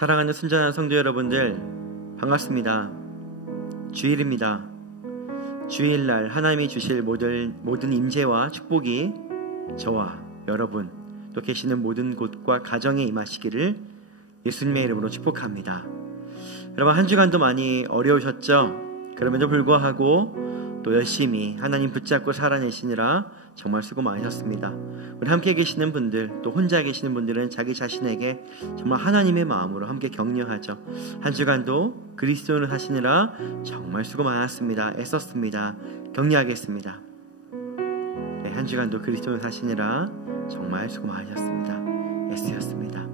사랑하는 순전한 성도 여러분들, 반갑습니다. 주일입니다. 주일날 하나님이 주실 모든 임재와 축복이 저와 여러분 또 계시는 모든 곳과 가정에 임하시기를 예수님의 이름으로 축복합니다. 여러분, 한 주간도 많이 어려우셨죠? 그럼에도 불구하고 또 열심히 하나님 붙잡고 살아내시느라 정말 수고 많으셨습니다. 우리 함께 계시는 분들, 또 혼자 계시는 분들은 자기 자신에게 정말 하나님의 마음으로 함께 격려하죠. 한 주간도 그리스도인으로 사시느라 정말 수고 많았습니다. 애썼습니다. 격려하겠습니다. 네, 한 주간도 그리스도인으로 사시느라 정말 수고 많으셨습니다. 애쓰셨습니다.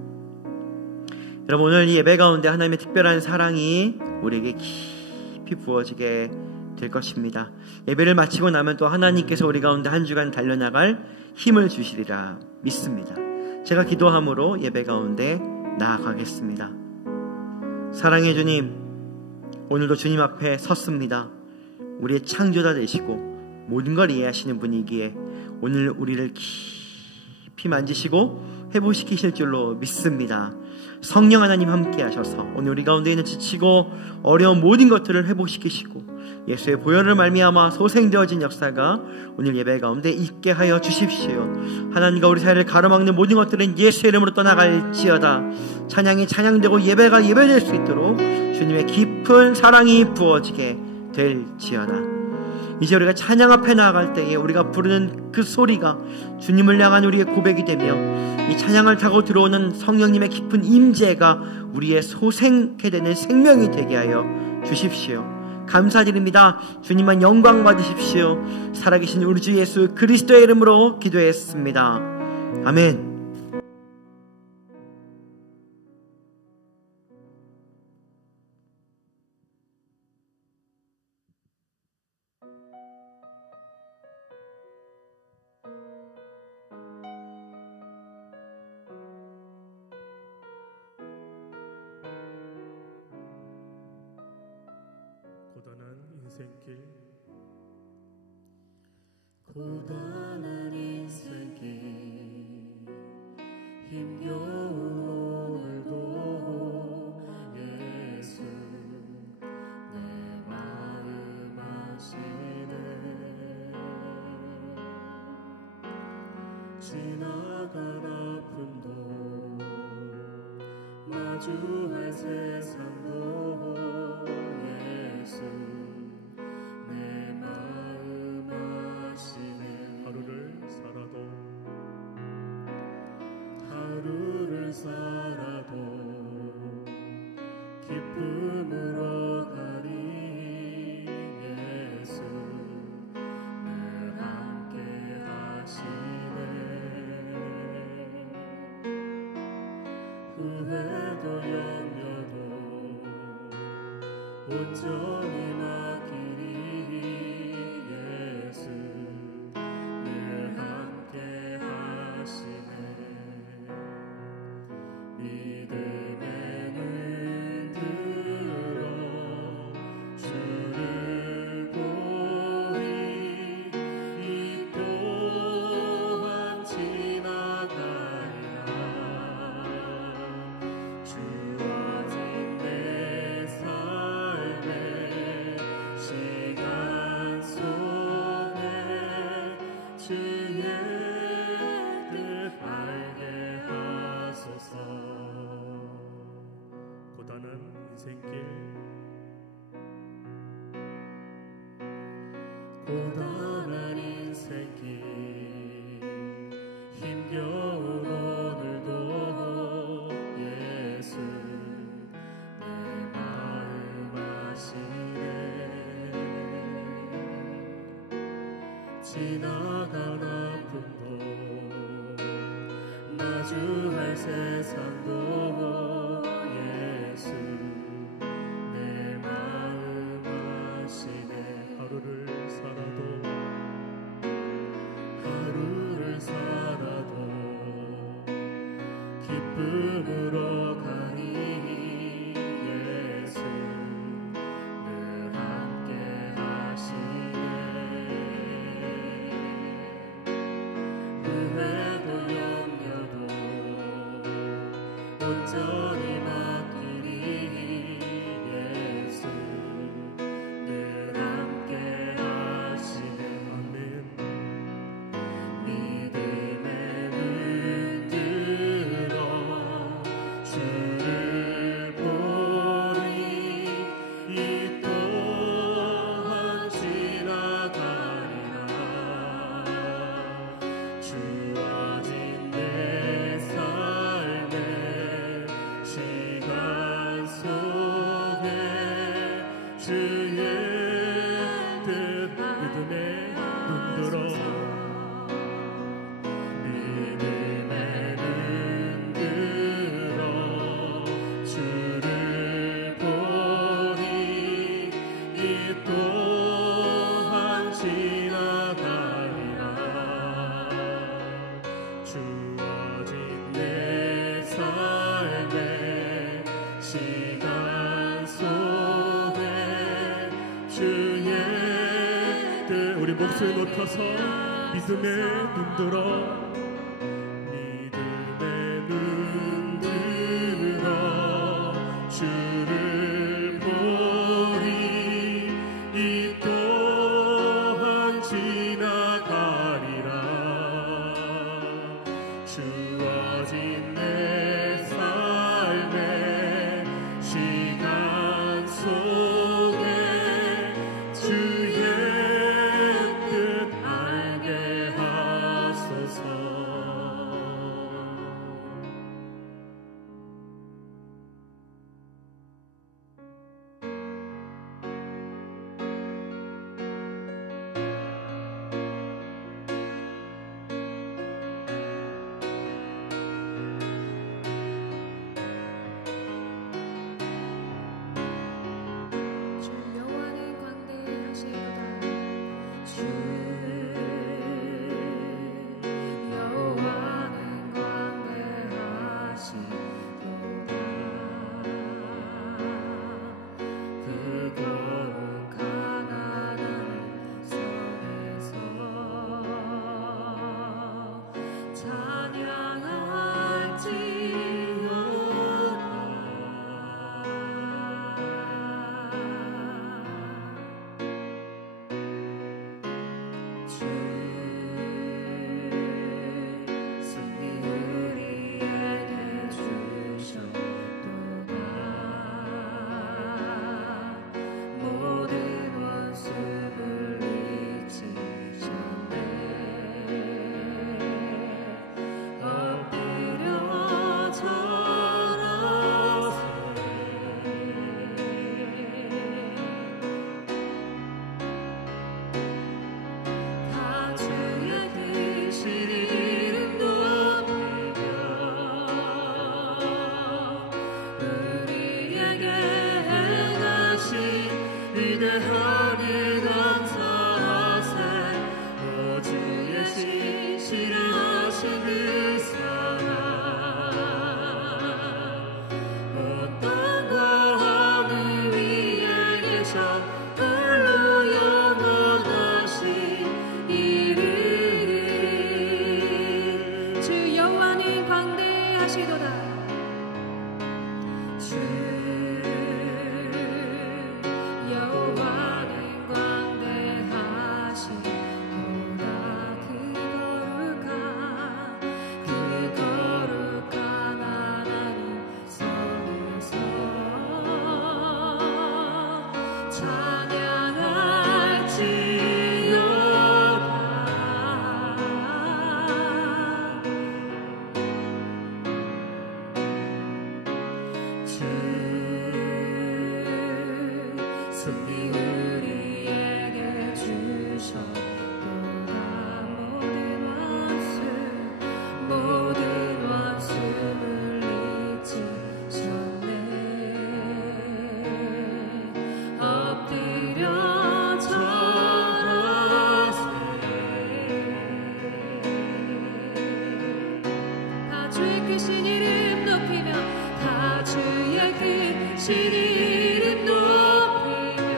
여러분, 오늘 이 예배 가운데 하나님의 특별한 사랑이 우리에게 깊이 부어지게 될 것입니다. 예배를 마치고 나면 또 하나님께서 우리 가운데 한 주간 달려나갈 힘을 주시리라 믿습니다. 제가 기도함으로 예배 가운데 나아가겠습니다. 사랑의 주님, 오늘도 주님 앞에 섰습니다. 우리의 창조자 되시고 모든 걸 이해하시는 분이기에 오늘 우리를 깊이 만지시고 회복시키실 줄로 믿습니다. 성령 하나님 함께 하셔서 오늘 우리 가운데 있는 지치고 어려운 모든 것들을 회복시키시고 예수의 보혈을 말미암아 소생되어진 역사가 오늘 예배 가운데 있게 하여 주십시오. 하나님과 우리 사이를 가로막는 모든 것들은 예수의 이름으로 떠나갈지어다. 찬양이 찬양되고 예배가 예배될 수 있도록 주님의 깊은 사랑이 부어지게 될지어다. 이제 우리가 찬양 앞에 나아갈 때에 우리가 부르는 그 소리가 주님을 향한 우리의 고백이 되며 이 찬양을 타고 들어오는 성령님의 깊은 임재가 우리의 소생케 되는 생명이 되게 하여 주십시오. 감사드립니다. 주님만 영광 받으십시오. 살아계신 우리 주 예수 그리스도의 이름으로 기도했습니다. 아멘. 고단한 인생길 힘겨운 오늘도 예수 내 마음 아시네. 지나간 아픔도 마주할 세상도 예수 내 마음 아시네. 하루를 살아도 기쁨으로 가리. 예수 늘 함께 하시네. 후회도 염려도 온전히 맡기리. 예수 늘 함께 하시네. 믿음의 눈 들어 주를 보리. 이 또한 지나가리라. 주어진 내 삶의 시간 속에 주의 뜻 알게 하소서. 고단한 인생길 고단한 인생길 힘겨운 오늘도 예수 내 마음 아시네. 지나간 아픔도 마주할 세상도 예수 내 마음 아시네. 하루를 살아도 기쁨으로 가니. 예수 늘 함께 하시네. 후회도 염려도 온전히 맡기. 그곳에 못 가서 믿음의 눈 들어 주를 보리 이 또한 지나가리라 주어진 내 삶의 시간 속에 주의 뜻 알게 하소서. 크신 이름 높이며 다 주의 크신 이름 높이며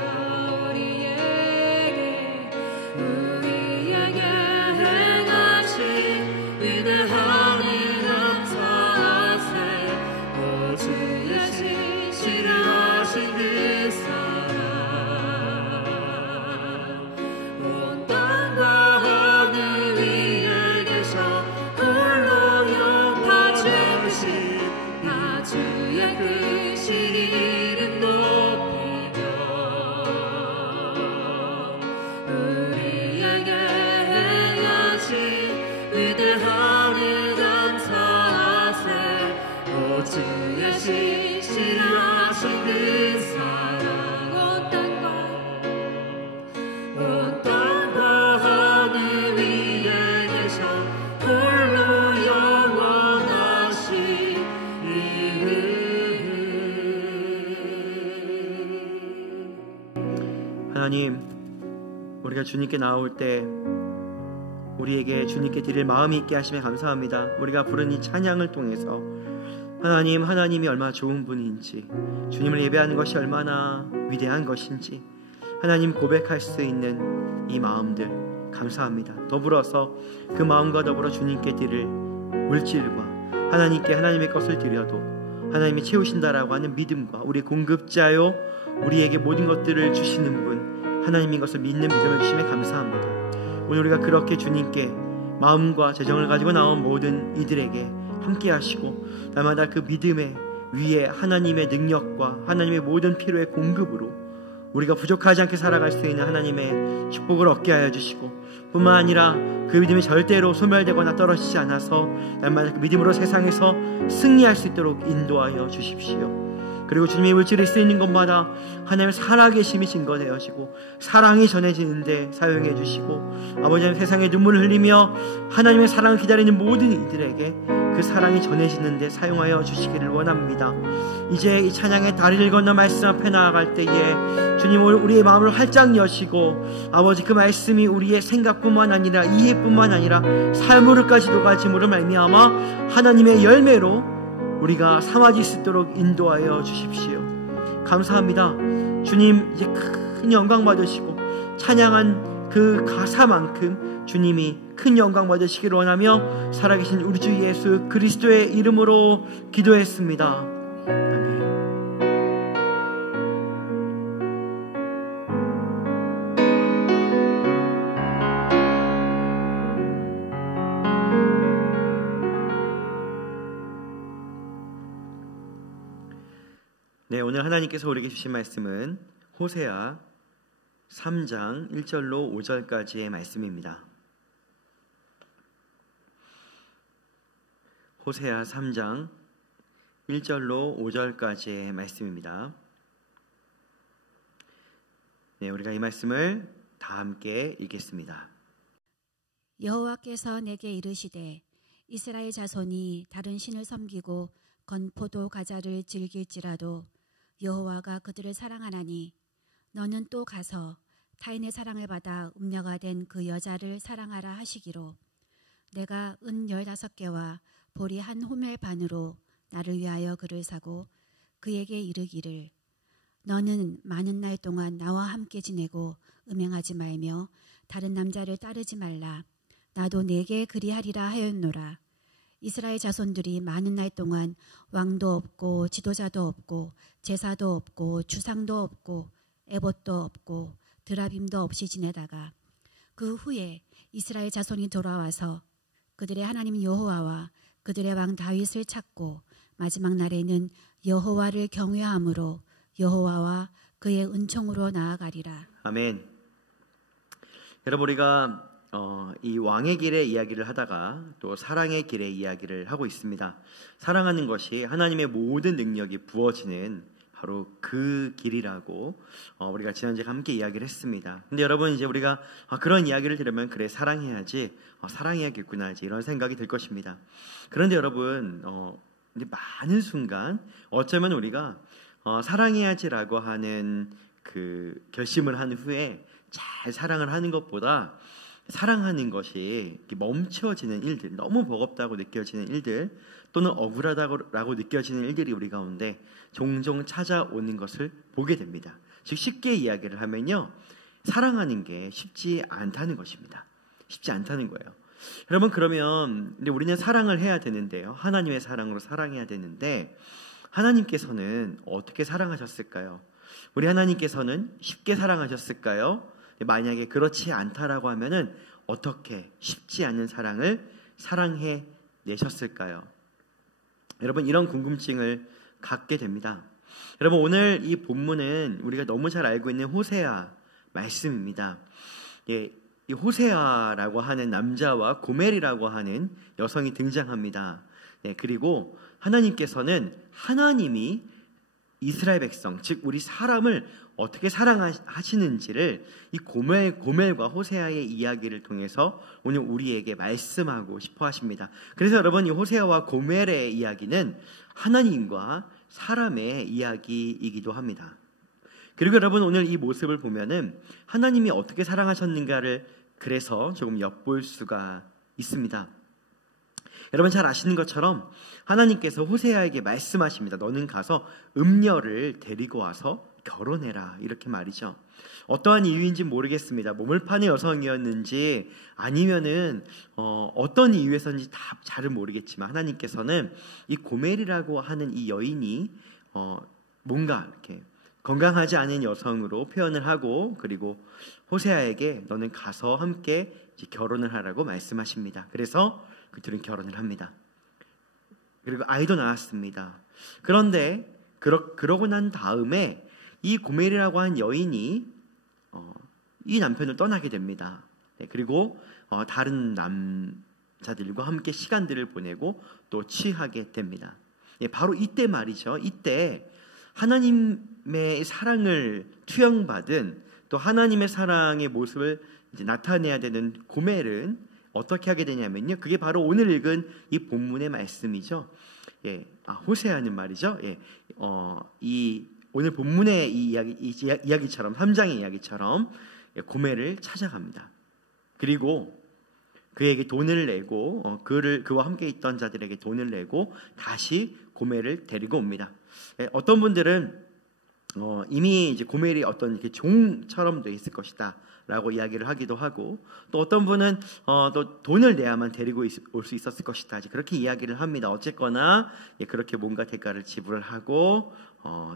우리에게 행하신 위대한 일 감사하세. 오 주의 신실을 하신 그 사랑 온 땅과 하늘 위에 계셔 홀로 다 주의 크신 이름 높이며 우리에게 행하신 위대한 일 감사하세. 오 주의 신실을 하신 그 사랑 온 땅과 하늘 위에 계셔 홀로 영원하신 하나님, 우리가 주님께 나올 때 우리에게 주님께 드릴 마음이 있게 하시면 감사합니다. 우리가 부른 이 찬양을 통해서 하나님이 얼마나 좋은 분인지, 주님을 예배하는 것이 얼마나 위대한 것인지 하나님 고백할 수 있는 이 마음들, 감사합니다. 더불어서 그 마음과 더불어 주님께 드릴 물질과 하나님께 하나님의 것을 드려도 하나님이 채우신다라고 하는 믿음과 우리 공급자요 우리에게 모든 것들을 주시는 분 하나님인 것을 믿는 믿음을 주심에 감사합니다. 오늘 우리가 그렇게 주님께 마음과 재정을 가지고 나온 모든 이들에게 함께 하시고 날마다 그 믿음의 위에 하나님의 능력과 하나님의 모든 필요의 공급으로 우리가 부족하지 않게 살아갈 수 있는 하나님의 축복을 얻게 하여 주시고 뿐만 아니라 그 믿음이 절대로 소멸되거나 떨어지지 않아서 날마다 그 믿음으로 세상에서 승리할 수 있도록 인도하여 주십시오. 그리고 주님의 물질이 쓰이는 것마다 하나님의 살아계심이 증거되어지고 사랑이 전해지는데 사용해 주시고 아버지 하나님 세상에 눈물을 흘리며 하나님의 사랑을 기다리는 모든 이들에게 그 사랑이 전해지는데 사용하여 주시기를 원합니다. 이제 이 찬양의 다리를 건너 말씀 앞에 나아갈 때에 주님 우리의 마음을 활짝 여시고 아버지 그 말씀이 우리의 생각뿐만 아니라 이해뿐만 아니라 삶으로까지도 가짐으로 말미암아 하나님의 열매로 우리가 삼아질 수 있도록 인도하여 주십시오. 감사합니다. 주님 이제 큰 영광 받으시고 찬양한 그 가사만큼 주님이 큰 영광 받으시기를 원하며 살아계신 우리 주 예수 그리스도의 이름으로 기도했습니다. 아멘. 네, 오늘 하나님께서 우리에게 주신 말씀은 호세아 3장 1절로 5절까지의 말씀입니다. 호세아 3장 1절로 5절까지의 말씀입니다. 네, 우리가 이 말씀을 다 함께 읽겠습니다. 여호와께서 내게 이르시되 이스라엘 자손이 다른 신을 섬기고 건포도 과자를 즐길지라도 여호와가 그들을 사랑하나니 너는 또 가서 타인의 사랑을 받아 음녀가 된 그 여자를 사랑하라 하시기로 내가 은 15개와 보리 한 호멜 반으로 나를 위하여 그를 사고 그에게 이르기를 너는 많은 날 동안 나와 함께 지내고 음행하지 말며 다른 남자를 따르지 말라. 나도 내게 그리하리라 하였노라. 이스라엘 자손들이 많은 날 동안 왕도 없고 지도자도 없고 제사도 없고 주상도 없고 에봇도 없고 드라빔도 없이 지내다가 그 후에 이스라엘 자손이 돌아와서 그들의 하나님 여호와와 그들의 왕 다윗을 찾고 마지막 날에는 여호와를 경외함으로 여호와와 그의 은총으로 나아가리라. 아멘. 여러분 우리가 이 왕의 길의 이야기를 하다가 또 사랑의 길의 이야기를 하고 있습니다. 사랑하는 것이 하나님의 모든 능력이 부어지는 바로 그 길이라고 우리가 지난주에 함께 이야기를 했습니다. 근데 여러분 이제 우리가 그런 이야기를 들으면 그래 사랑해야지 사랑해야겠구나 이런 생각이 들 것입니다. 그런데 여러분 이제 많은 순간 어쩌면 우리가 사랑해야지라고 하는 그 결심을 한 후에 잘 사랑을 하는 것보다 사랑하는 것이 멈춰지는 일들, 너무 버겁다고 느껴지는 일들 또는 억울하다고 느껴지는 일들이 우리 가운데 종종 찾아오는 것을 보게 됩니다. 즉 쉽게 이야기를 하면요, 사랑하는 게 쉽지 않다는 것입니다. 쉽지 않다는 거예요. 여러분 그러면 근데 우리는 사랑을 해야 되는데요, 하나님의 사랑으로 사랑해야 되는데 하나님께서는 어떻게 사랑하셨을까요? 우리 하나님께서는 쉽게 사랑하셨을까요? 만약에 그렇지 않다라고 하면은 어떻게 쉽지 않은 사랑을 사랑해 내셨을까요? 여러분 이런 궁금증을 갖게 됩니다. 여러분 오늘 이 본문은 우리가 너무 잘 알고 있는 호세아 말씀입니다. 이 호세아라고 하는 남자와 고멜이라고 하는 여성이 등장합니다. 그리고 하나님께서는 하나님이 이스라엘 백성, 즉 우리 사람을 어떻게 사랑하시는지를 이 고멜과 호세아의 이야기를 통해서 오늘 우리에게 말씀하고 싶어 하십니다. 그래서 여러분 이 호세아와 고멜의 이야기는 하나님과 사람의 이야기이기도 합니다. 그리고 여러분 오늘 이 모습을 보면은 하나님이 어떻게 사랑하셨는가를 그래서 조금 엿볼 수가 있습니다. 여러분 잘 아시는 것처럼 하나님께서 호세아에게 말씀하십니다. 너는 가서 음녀를 데리고 와서 결혼해라 이렇게 말이죠. 어떠한 이유인지 모르겠습니다. 몸을 파는 여성이었는지 아니면은 어떤 이유에서인지 다 잘은 모르겠지만 하나님께서는 이 고멜이라고 하는 이 여인이 뭔가 이렇게 건강하지 않은 여성으로 표현을 하고 그리고 호세아에게 너는 가서 함께 결혼을 하라고 말씀하십니다. 그래서 그들은 결혼을 합니다. 그리고 아이도 낳았습니다. 그런데 그러고 난 다음에 이 고멜이라고 한 여인이 이 남편을 떠나게 됩니다. 그리고 다른 남자들과 함께 시간들을 보내고 또 취하게 됩니다. 바로 이때 말이죠. 이때 하나님의 사랑을 투영받은 또 하나님의 사랑의 모습을 이제 나타내야 되는 고멜은 어떻게 하게 되냐면요. 그게 바로 오늘 읽은 이 본문의 말씀이죠. 호세아는 말이죠. 이 오늘 본문의 이 이야기처럼 3장의 이야기처럼 고멜을 찾아갑니다. 그리고 그에게 돈을 내고 그와 함께 있던 자들에게 돈을 내고 다시 고멜을 데리고 옵니다. 어떤 분들은 이미 이제 고멜이 어떤 이렇게 종처럼 돼 있을 것이다라고 이야기를 하기도 하고 또 어떤 분은 또 돈을 내야만 데리고 올 수 있었을 것이다 그렇게 이야기를 합니다. 어쨌거나 그렇게 뭔가 대가를 지불을 하고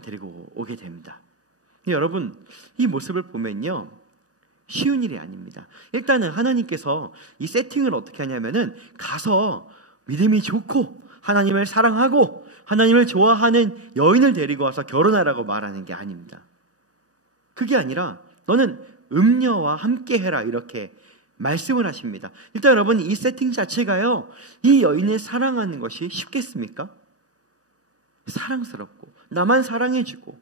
데리고 오게 됩니다. 여러분 이 모습을 보면요 쉬운 일이 아닙니다. 일단은 하나님께서 이 세팅을 어떻게 하냐면은 가서 믿음이 좋고 하나님을 사랑하고 하나님을 좋아하는 여인을 데리고 와서 결혼하라고 말하는 게 아닙니다. 그게 아니라 너는 음녀와 함께 해라 이렇게 말씀을 하십니다. 일단 여러분 이 세팅 자체가요 이 여인을 사랑하는 것이 쉽겠습니까? 사랑스럽고 나만 사랑해주고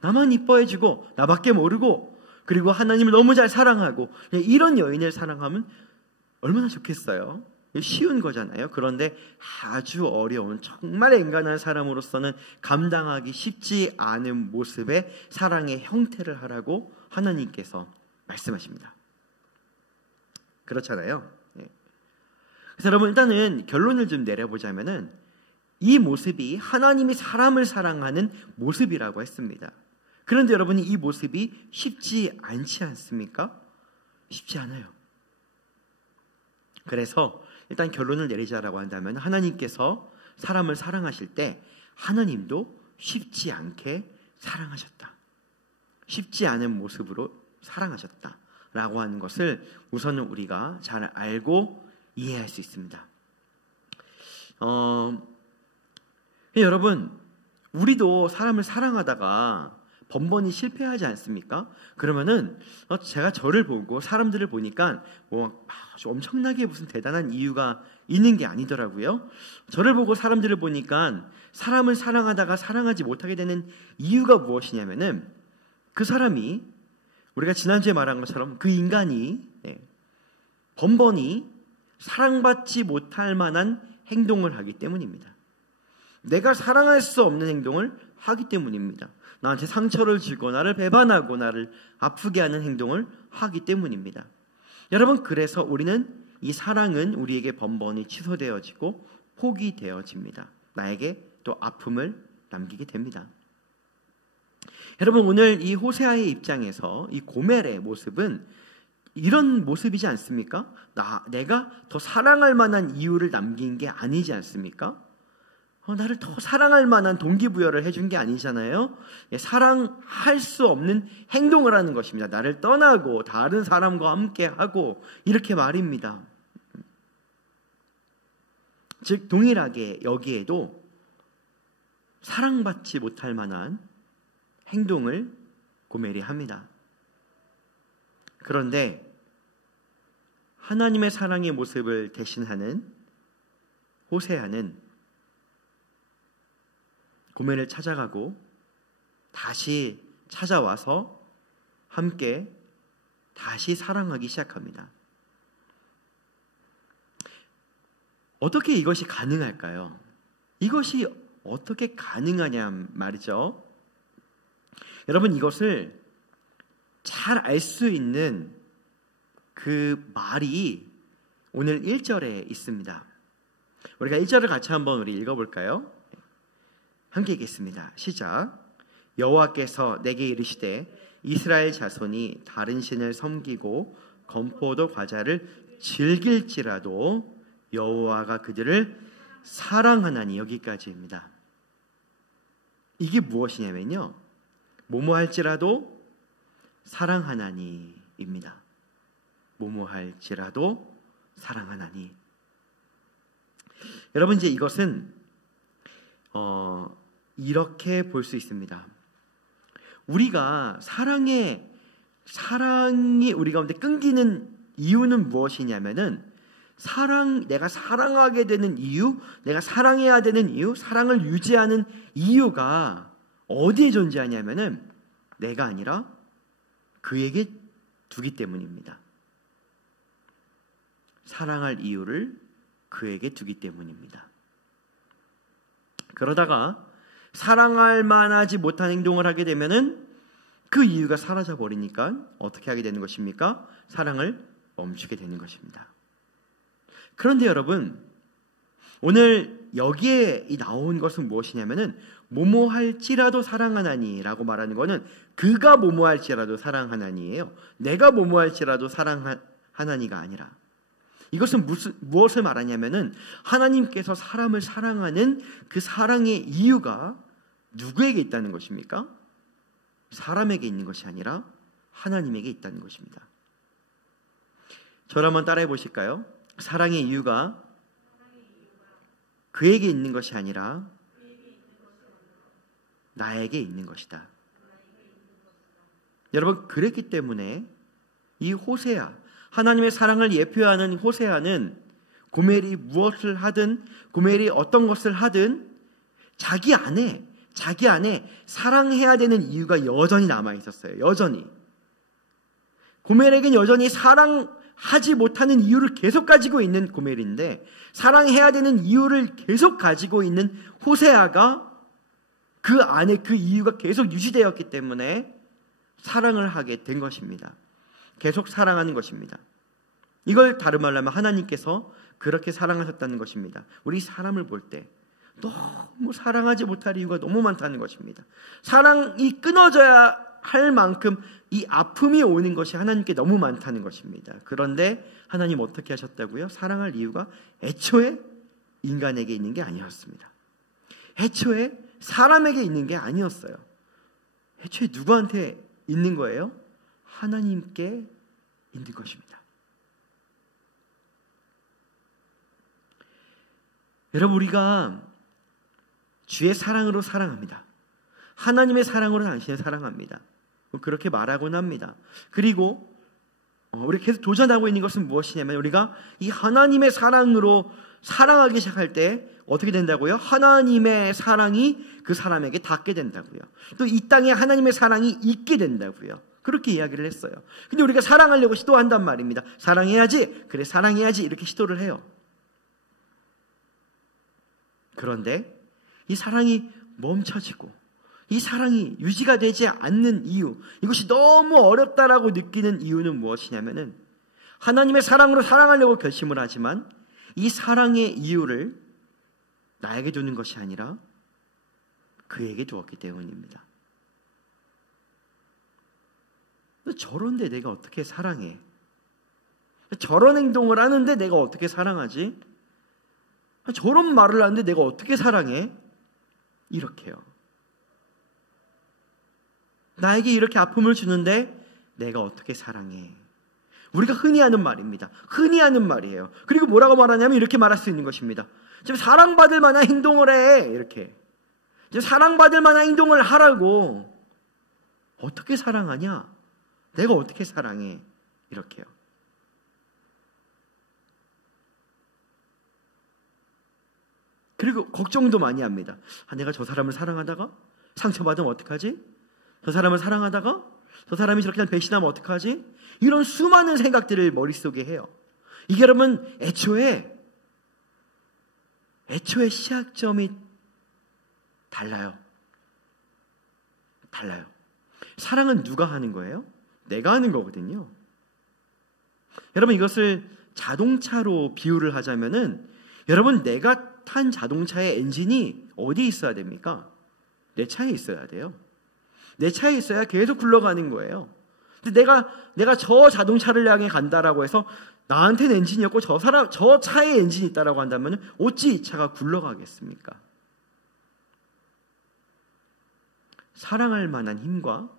나만 이뻐해주고 나밖에 모르고 그리고 하나님을 너무 잘 사랑하고 이런 여인을 사랑하면 얼마나 좋겠어요. 쉬운 거잖아요. 그런데 아주 어려운 정말 인간한 사람으로서는 감당하기 쉽지 않은 모습의 사랑의 형태를 하라고 하나님께서 말씀하십니다. 그렇잖아요. 그래서 여러분 일단은 결론을 좀 내려보자면은 이 모습이 하나님이 사람을 사랑하는 모습이라고 했습니다. 그런데 여러분 이 모습이 쉽지 않지 않습니까? 쉽지 않아요. 그래서 일단 결론을 내리자라고 한다면 하나님께서 사람을 사랑하실 때 하나님도 쉽지 않게 사랑하셨다. 쉽지 않은 모습으로 사랑하셨다라고 하는 것을 우선은 우리가 잘 알고 이해할 수 있습니다. 여러분 우리도 사람을 사랑하다가 번번이 실패하지 않습니까? 그러면은 제가 저를 보고 사람들을 보니까 뭐 아주 엄청나게 무슨 대단한 이유가 있는 게 아니더라고요. 저를 보고 사람들을 보니까 사람을 사랑하다가 사랑하지 못하게 되는 이유가 무엇이냐면은 그 사람이 우리가 지난주에 말한 것처럼 그 인간이 번번이 사랑받지 못할 만한 행동을 하기 때문입니다. 내가 사랑할 수 없는 행동을 하기 때문입니다. 나한테 상처를 주고 나를 배반하고 나를 아프게 하는 행동을 하기 때문입니다. 여러분 그래서 우리는 이 사랑은 우리에게 번번이 취소되어지고 포기되어집니다. 나에게 또 아픔을 남기게 됩니다. 여러분 오늘 이 호세아의 입장에서 이 고멜의 모습은 이런 모습이지 않습니까? 내가 더 사랑할 만한 이유를 남긴 게 아니지 않습니까? 나를 더 사랑할 만한 동기부여를 해준 게 아니잖아요. 사랑할 수 없는 행동을 하는 것입니다. 나를 떠나고 다른 사람과 함께하고 이렇게 말입니다. 즉 동일하게 여기에도 사랑받지 못할 만한 행동을 고멜이 합니다. 그런데 하나님의 사랑의 모습을 대신하는 호세아는 고멜을 찾아가고 다시 찾아와서 함께 다시 사랑하기 시작합니다. 어떻게 이것이 가능할까요? 이것이 어떻게 가능하냐 말이죠. 여러분 이것을 잘 알 수 있는 그 말이 오늘 1절에 있습니다. 우리가 1절을 같이 한번 우리 읽어볼까요? 함께 읽겠습니다. 시작. 여호와께서 내게 이르시되 이스라엘 자손이 다른 신을 섬기고 건포도 과자를 즐길지라도 여호와가 그들을 사랑하나니. 여기까지입니다. 이게 무엇이냐면요, 뭐뭐할지라도 사랑하나니입니다. 뭐뭐할지라도 사랑하나니. 여러분, 이제 이것은 이렇게 볼 수 있습니다. 우리가 사랑이 우리 가운데 끊기는 이유는 무엇이냐면은 내가 사랑하게 되는 이유, 내가 사랑해야 되는 이유, 사랑을 유지하는 이유가 어디에 존재하냐면은 내가 아니라 그에게 두기 때문입니다. 사랑할 이유를 그에게 두기 때문입니다. 그러다가 사랑할 만하지 못한 행동을 하게 되면은 그 이유가 사라져 버리니까 어떻게 하게 되는 것입니까? 사랑을 멈추게 되는 것입니다. 그런데 여러분, 오늘 여기에 나온 것은 무엇이냐면은 뭐뭐할지라도 사랑하나니라고 말하는 것은 그가 뭐뭐할지라도 사랑하나니예요. 내가 뭐뭐할지라도 사랑하나니가 아니라, 이것은 무엇을 말하냐면은 하나님께서 사람을 사랑하는 그 사랑의 이유가 누구에게 있다는 것입니까? 사람에게 있는 것이 아니라 하나님에게 있다는 것입니다. 저를 한번 따라해 보실까요? 사랑의 이유가 그에게 있는 것이 아니라 나에게 있는 것이다. 여러분, 그랬기 때문에 이 호세아, 하나님의 사랑을 예표하는 호세아는 고멜이 무엇을 하든, 고멜이 어떤 것을 하든 자기 안에 사랑해야 되는 이유가 여전히 남아 있었어요. 여전히. 고멜에겐 여전히 사랑하지 못하는 이유를 계속 가지고 있는 고멜인데, 사랑해야 되는 이유를 계속 가지고 있는 호세아가 그 안에 그 이유가 계속 유지되었기 때문에 사랑을 하게 된 것입니다. 계속 사랑하는 것입니다. 이걸 다른 말로 하면 하나님께서 그렇게 사랑하셨다는 것입니다. 우리 사람을 볼 때 너무 사랑하지 못할 이유가 너무 많다는 것입니다. 사랑이 끊어져야 할 만큼 이 아픔이 오는 것이 하나님께 너무 많다는 것입니다. 그런데 하나님 어떻게 하셨다고요? 사랑할 이유가 애초에 인간에게 있는 게 아니었습니다. 애초에 사람에게 있는 게 아니었어요. 애초에 누구한테 있는 거예요? 하나님께 있는 것입니다. 여러분, 우리가 주의 사랑으로 사랑합니다. 하나님의 사랑으로 당신을 사랑합니다. 그렇게 말하곤 합니다. 그리고 우리가 계속 도전하고 있는 것은 무엇이냐면, 우리가 이 하나님의 사랑으로 사랑하기 시작할 때 어떻게 된다고요? 하나님의 사랑이 그 사람에게 닿게 된다고요. 또 이 땅에 하나님의 사랑이 있게 된다고요. 그렇게 이야기를 했어요. 근데 우리가 사랑하려고 시도한단 말입니다. 사랑해야지, 그래 사랑해야지, 이렇게 시도를 해요. 그런데 이 사랑이 멈춰지고 이 사랑이 유지가 되지 않는 이유, 이것이 너무 어렵다라고 느끼는 이유는 무엇이냐면은, 하나님의 사랑으로 사랑하려고 결심을 하지만 이 사랑의 이유를 나에게 두는 것이 아니라 그에게 두었기 때문입니다. 저런데 내가 어떻게 사랑해? 저런 행동을 하는데 내가 어떻게 사랑하지? 저런 말을 하는데 내가 어떻게 사랑해? 이렇게요. 나에게 이렇게 아픔을 주는데 내가 어떻게 사랑해? 우리가 흔히 하는 말입니다. 흔히 하는 말이에요. 그리고 뭐라고 말하냐면 이렇게 말할 수 있는 것입니다. 지금 사랑받을 만한 행동을 해. 이렇게. 지금 사랑받을 만한 행동을 하라고. 어떻게 사랑하냐? 내가 어떻게 사랑해? 이렇게요. 그리고 걱정도 많이 합니다. 내가 저 사람을 사랑하다가 상처받으면 어떡하지? 저 사람을 사랑하다가 저 사람이 저렇게 배신하면 어떡하지? 이런 수많은 생각들을 머릿속에 해요. 이게 여러분 애초에 시작점이 달라요. 사랑은 누가 하는 거예요? 내가 하는 거거든요. 여러분, 이것을 자동차로 비유를 하자면은, 여러분 내가 탄 자동차의 엔진이 어디에 있어야 됩니까? 내 차에 있어야 돼요. 내 차에 있어야 계속 굴러가는 거예요. 근데 내가 저 자동차를 향해 간다라고 해서 나한테는 엔진이 없고 저 차에 엔진이 있다라고 한다면 어찌 이 차가 굴러가겠습니까? 사랑할 만한 힘과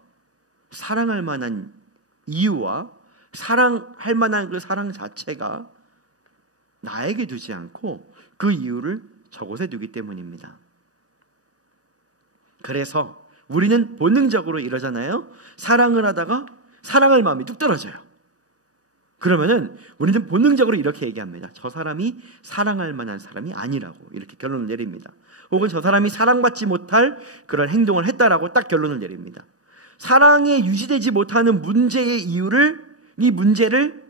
사랑할 만한 이유와 사랑할 만한 그 사랑 자체가 나에게 두지 않고 그 이유를 저곳에 두기 때문입니다. 그래서 우리는 본능적으로 이러잖아요. 사랑을 하다가 사랑할 마음이 뚝 떨어져요. 그러면은 우리는 본능적으로 이렇게 얘기합니다. 저 사람이 사랑할 만한 사람이 아니라고 이렇게 결론을 내립니다. 혹은 저 사람이 사랑받지 못할 그런 행동을 했다라고 딱 결론을 내립니다. 사랑에 유지되지 못하는 문제의 이 문제를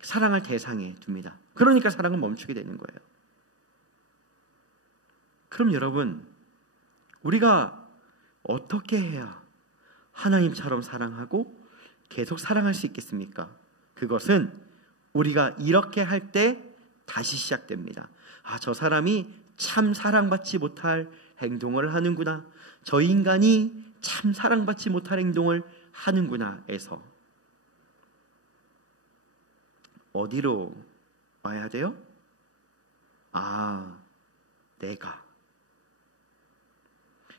사랑할 대상에 둡니다. 그러니까 사랑은 멈추게 되는 거예요. 그럼 여러분, 우리가 어떻게 해야 하나님처럼 사랑하고 계속 사랑할 수 있겠습니까? 그것은 우리가 이렇게 할 때 다시 시작됩니다. 저 사람이 참 사랑받지 못할 행동을 하는구나. 저 인간이 참 사랑받지 못할 행동을 하는구나 해서 어디로 와야 돼요? 내가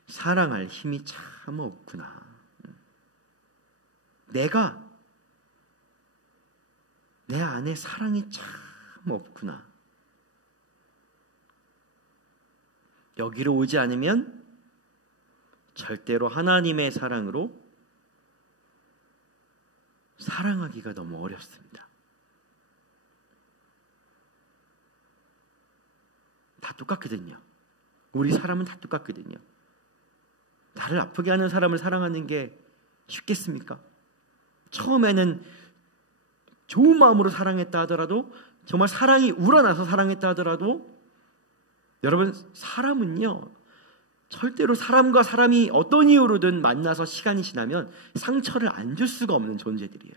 사랑할 힘이 참 없구나. 내가 내 안에 사랑이 참 없구나. 여기로 오지 않으면 절대로 하나님의 사랑으로 사랑하기가 너무 어렵습니다. 다 똑같거든요. 우리 사람은 다 똑같거든요. 나를 아프게 하는 사람을 사랑하는 게 쉽겠습니까? 처음에는 좋은 마음으로 사랑했다 하더라도, 정말 사랑이 우러나서 사랑했다 하더라도, 여러분, 사람은요 절대로 사람과 사람이 어떤 이유로든 만나서 시간이 지나면 상처를 안 줄 수가 없는 존재들이에요.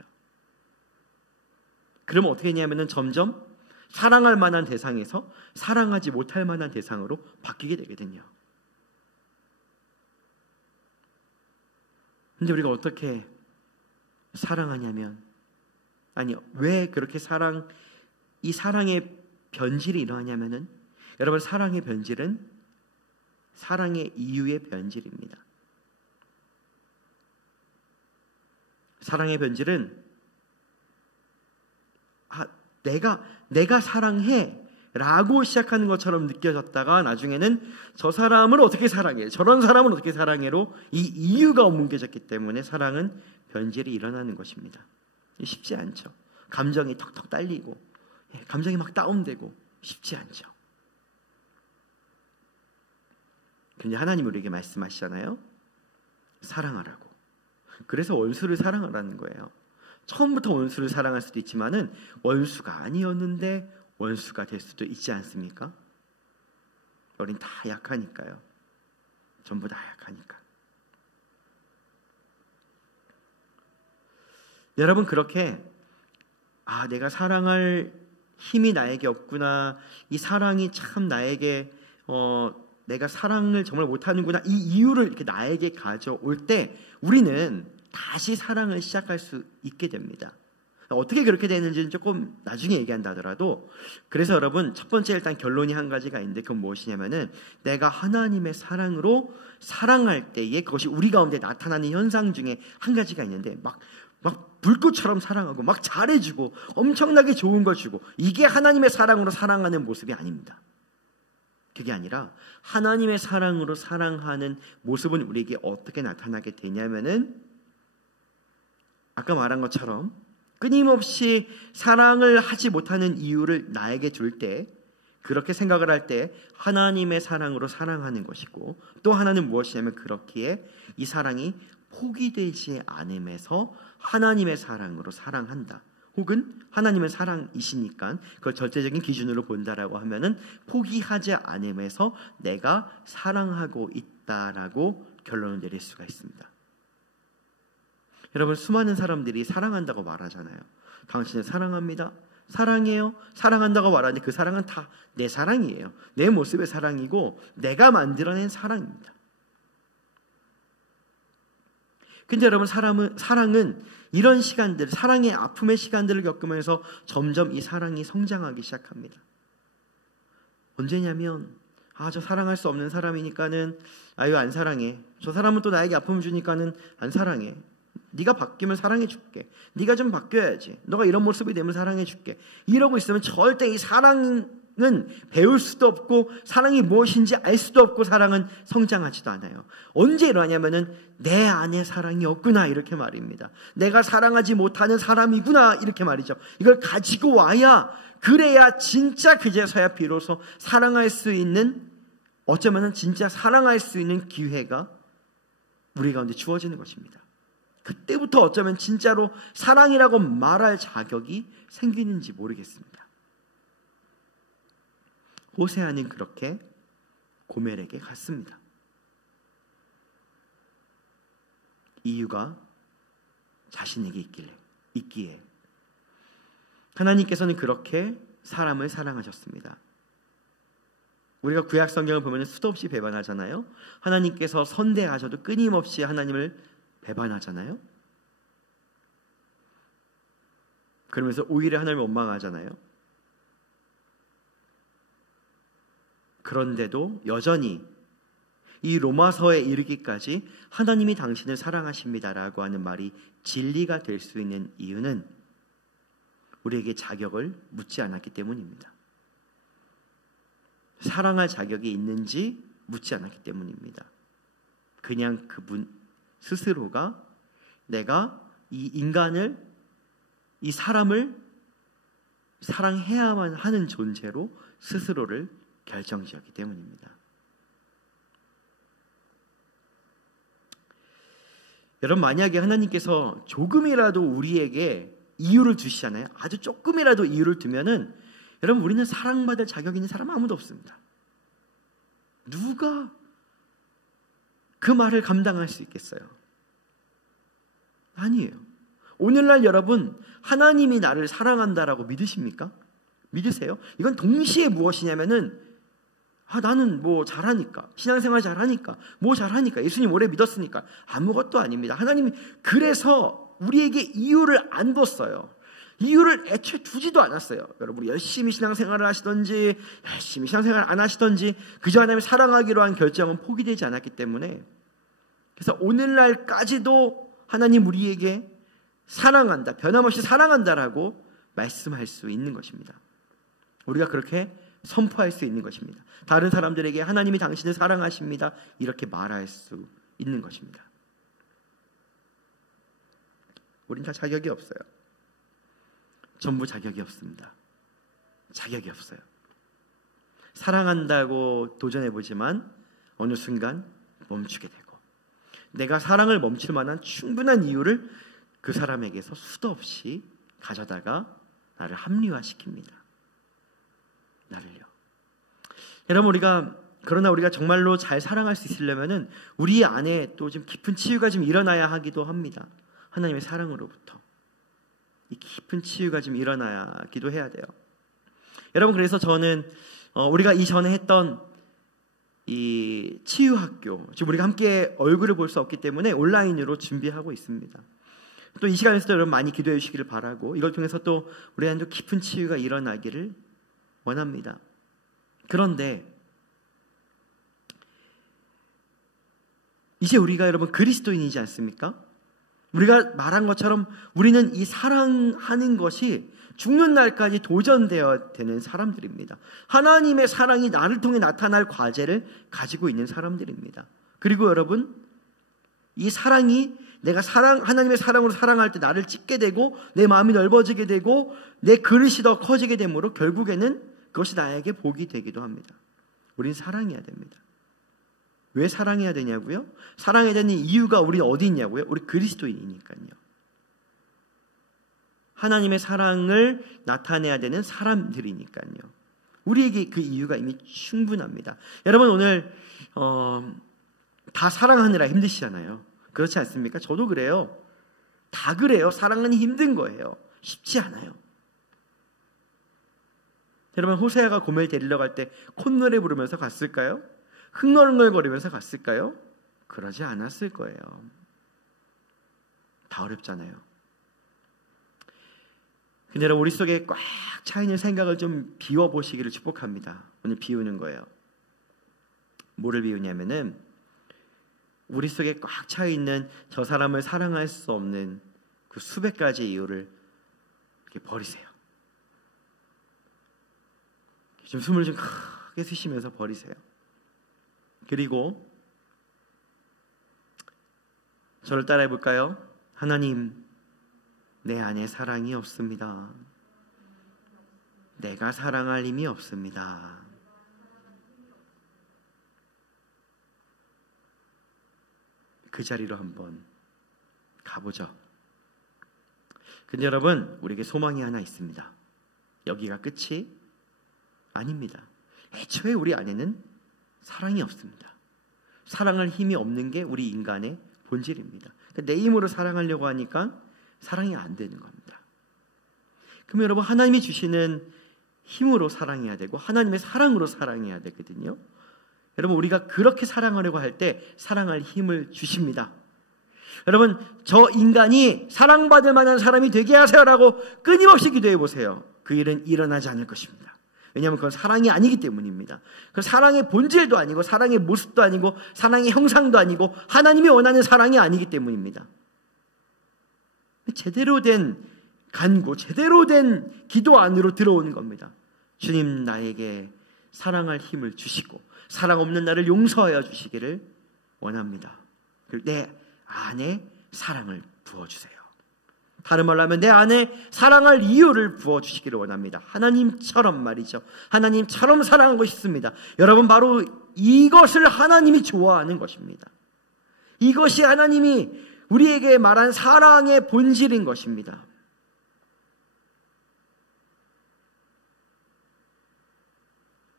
그러면 어떻게 했냐면은 점점 사랑할 만한 대상에서 사랑하지 못할 만한 대상으로 바뀌게 되거든요. 근데 우리가 어떻게 사랑하냐면, 왜 그렇게 이 사랑의 변질이 일어나냐면은, 여러분, 사랑의 변질은 사랑의 이유의 변질입니다. 사랑의 변질은 내가 사랑해 라고 시작하는 것처럼 느껴졌다가 나중에는 저 사람을 어떻게 사랑해, 저런 사람을 어떻게 사랑해로 이 이유가 뭉개졌기 때문에 사랑은 변질이 일어나는 것입니다. 쉽지 않죠. 감정이 턱턱 딸리고 감정이 막 다운되고 쉽지 않죠. 근데 하나님 우리에게 말씀하시잖아요. 사랑하라고. 그래서 원수를 사랑하라는 거예요. 처음부터 원수를 사랑할 수도 있지만은 원수가 아니었는데 원수가 될 수도 있지 않습니까? 우린 다 약하니까요. 전부 다 약하니까. 여러분, 그렇게 내가 사랑할 힘이 나에게 없구나, 이 사랑이 참 나에게 내가 사랑을 정말 못하는구나, 이 이유를 이렇게 나에게 가져올 때 우리는 다시 사랑을 시작할 수 있게 됩니다. 어떻게 그렇게 되는지는 조금 나중에 얘기한다 하더라도, 그래서 여러분, 첫 번째 일단 결론이 한 가지가 있는데, 그건 무엇이냐면은 내가 하나님의 사랑으로 사랑할 때에 그것이 우리 가운데 나타나는 현상 중에 한 가지가 있는데, 막 불꽃처럼 사랑하고 막 잘해주고 엄청나게 좋은 걸 주고, 이게 하나님의 사랑으로 사랑하는 모습이 아닙니다. 그게 아니라 하나님의 사랑으로 사랑하는 모습은 우리에게 어떻게 나타나게 되냐면은, 아까 말한 것처럼 끊임없이 사랑을 하지 못하는 이유를 나에게 줄 때, 그렇게 생각을 할 때 하나님의 사랑으로 사랑하는 것이고, 또 하나는 무엇이냐면 그렇기에 이 사랑이 포기되지 않음에서 하나님의 사랑으로 사랑한다. 혹은 하나님은 사랑이시니까 그걸 절대적인 기준으로 본다라고 하면은 포기하지 않음에서 내가 사랑하고 있다라고 결론을 내릴 수가 있습니다. 여러분, 수많은 사람들이 사랑한다고 말하잖아요. 당신을 사랑합니다, 사랑해요, 사랑한다고 말하는데 그 사랑은 다 내 사랑이에요. 내 모습의 사랑이고 내가 만들어낸 사랑입니다. 근데 여러분, 사랑은 이런 시간들, 사랑의 아픔의 시간들을 겪으면서 점점 이 사랑이 성장하기 시작합니다. 언제냐면, 저 사랑할 수 없는 사람이니까는 아유 안 사랑해. 저 사람은 또 나에게 아픔을 주니까는 안 사랑해. 네가 바뀌면 사랑해 줄게. 네가 좀 바뀌어야지. 너가 이런 모습이 되면 사랑해 줄게. 이러고 있으면 절대 이 사랑은 배울 수도 없고 사랑이 무엇인지 알 수도 없고 사랑은 성장하지도 않아요. 언제 이러냐면은 내 안에 사랑이 없구나 이렇게 말입니다. 내가 사랑하지 못하는 사람이구나 이렇게 말이죠. 이걸 가지고 와야, 그래야 진짜 그제서야 비로소 사랑할 수 있는, 어쩌면은 진짜 사랑할 수 있는 기회가 우리 가운데 주어지는 것입니다. 그때부터 어쩌면 진짜로 사랑이라고 말할 자격이 생기는지 모르겠습니다. 호세아는 그렇게 고멜에게 갔습니다. 이유가 자신에게 있기에 하나님께서는 그렇게 사람을 사랑하셨습니다. 우리가 구약 성경을 보면 수도 없이 배반하잖아요. 하나님께서 선대하셔도 끊임없이 하나님을 배반하잖아요. 그러면서 오히려 하나님을 원망하잖아요. 그런데도 여전히 이 로마서에 이르기까지 하나님이 당신을 사랑하십니다라고 하는 말이 진리가 될 수 있는 이유는 우리에게 자격을 묻지 않았기 때문입니다. 사랑할 자격이 있는지 묻지 않았기 때문입니다. 그냥 그분 스스로가 내가 이 인간을, 이 사람을 사랑해야만 하는 존재로 스스로를 결정지었기 때문입니다. 여러분, 만약에 하나님께서 조금이라도 우리에게 이유를 주시잖아요. 아주 조금이라도 이유를 두면은 여러분, 우리는 사랑받을 자격 있는 사람 아무도 없습니다. 누가 그 말을 감당할 수 있겠어요? 아니에요. 오늘날 여러분, 하나님이 나를 사랑한다라고 믿으십니까? 믿으세요? 이건 동시에 무엇이냐면은 나는 뭐 잘하니까, 신앙생활 잘하니까, 뭐 잘하니까, 예수님 오래 믿었으니까, 아무것도 아닙니다. 하나님이 그래서 우리에게 이유를 안 뒀어요. 이유를 애초에 두지도 않았어요. 여러분, 열심히 신앙생활을 하시던지 열심히 신앙생활을 안 하시던지 그저 하나님을 사랑하기로 한 결정은 포기되지 않았기 때문에, 그래서 오늘날까지도 하나님 우리에게 사랑한다, 변함없이 사랑한다라고 말씀할 수 있는 것입니다. 우리가 그렇게 선포할 수 있는 것입니다. 다른 사람들에게 하나님이 당신을 사랑하십니다 이렇게 말할 수 있는 것입니다. 우린 다 자격이 없어요. 전부 자격이 없습니다. 자격이 없어요. 사랑한다고 도전해보지만 어느 순간 멈추게 되고, 내가 사랑을 멈출 만한 충분한 이유를 그 사람에게서 수도 없이 가져다가 나를 합리화시킵니다. 나를요. 여러분, 그러나 우리가 정말로 잘 사랑할 수 있으려면은 우리 안에 또 좀 깊은 치유가 좀 일어나야 하기도 합니다. 하나님의 사랑으로부터 이 깊은 치유가 좀 일어나기도 해야 돼요. 여러분, 그래서 저는 우리가 이전에 했던 이 치유학교, 지금 우리가 함께 얼굴을 볼 수 없기 때문에 온라인으로 준비하고 있습니다. 또 이 시간에서도 여러분 많이 기도해 주시기를 바라고, 이걸 통해서 또 우리 안에 깊은 치유가 일어나기를 원합니다. 그런데 이제 우리가 여러분 그리스도인이지 않습니까? 우리가 말한 것처럼 우리는 이 사랑하는 것이 죽는 날까지 도전되어야 되는 사람들입니다. 하나님의 사랑이 나를 통해 나타날 과제를 가지고 있는 사람들입니다. 그리고 여러분, 이 사랑이 내가 하나님의 사랑으로 사랑할 때 나를 찢게 되고 내 마음이 넓어지게 되고 내 그릇이 더 커지게 되므로 결국에는 그것이 나에게 복이 되기도 합니다. 우리는 사랑해야 됩니다. 왜 사랑해야 되냐고요? 사랑해야 되는 이유가 우리 어디 있냐고요? 우리 그리스도인이니까요. 하나님의 사랑을 나타내야 되는 사람들이니까요. 우리에게 그 이유가 이미 충분합니다. 여러분, 오늘 다 사랑하느라 힘드시잖아요. 그렇지 않습니까? 저도 그래요. 다 그래요. 사랑은 힘든 거예요. 쉽지 않아요. 여러분, 호세아가 고멜 데리러 갈 때 콧노래 부르면서 갔을까요? 흥얼흥얼거리면서 갔을까요? 그러지 않았을 거예요. 다 어렵잖아요. 근데 여러분, 우리 속에 꽉 차있는 생각을 좀 비워보시기를 축복합니다. 오늘 비우는 거예요. 뭐를 비우냐면은 우리 속에 꽉 차있는 저 사람을 사랑할 수 없는 그 수백 가지 이유를 이렇게 버리세요. 좀 숨을 좀 크게 쉬시면서 버리세요. 그리고 저를 따라해 볼까요? 하나님, 내 안에 사랑이 없습니다. 내가 사랑할 힘이 없습니다. 그 자리로 한번 가보죠. 근데 여러분, 우리에게 소망이 하나 있습니다. 여기가 끝이 아닙니다. 애초에 우리 안에는 사랑이 없습니다. 사랑할 힘이 없는 게 우리 인간의 본질입니다. 내 힘으로 사랑하려고 하니까 사랑이 안 되는 겁니다. 그럼 여러분, 하나님이 주시는 힘으로 사랑해야 되고 하나님의 사랑으로 사랑해야 되거든요. 여러분, 우리가 그렇게 사랑하려고 할 때 사랑할 힘을 주십니다. 여러분, 저 인간이 사랑받을 만한 사람이 되게 하세요라고 끊임없이 기도해 보세요. 그 일은 일어나지 않을 것입니다. 왜냐하면 그건 사랑이 아니기 때문입니다. 그 사랑의 본질도 아니고 사랑의 모습도 아니고 사랑의 형상도 아니고 하나님이 원하는 사랑이 아니기 때문입니다. 제대로 된 간구, 제대로 된 기도 안으로 들어오는 겁니다. 주님, 나에게 사랑할 힘을 주시고 사랑 없는 나를 용서하여 주시기를 원합니다. 그리고 내 안에 사랑을 부어주세요. 다른 말로 하면 내 안에 사랑할 이유를 부어주시기를 원합니다. 하나님처럼 말이죠. 하나님처럼 사랑하고 싶습니다. 여러분, 바로 이것을 하나님이 좋아하는 것입니다. 이것이 하나님이 우리에게 말한 사랑의 본질인 것입니다.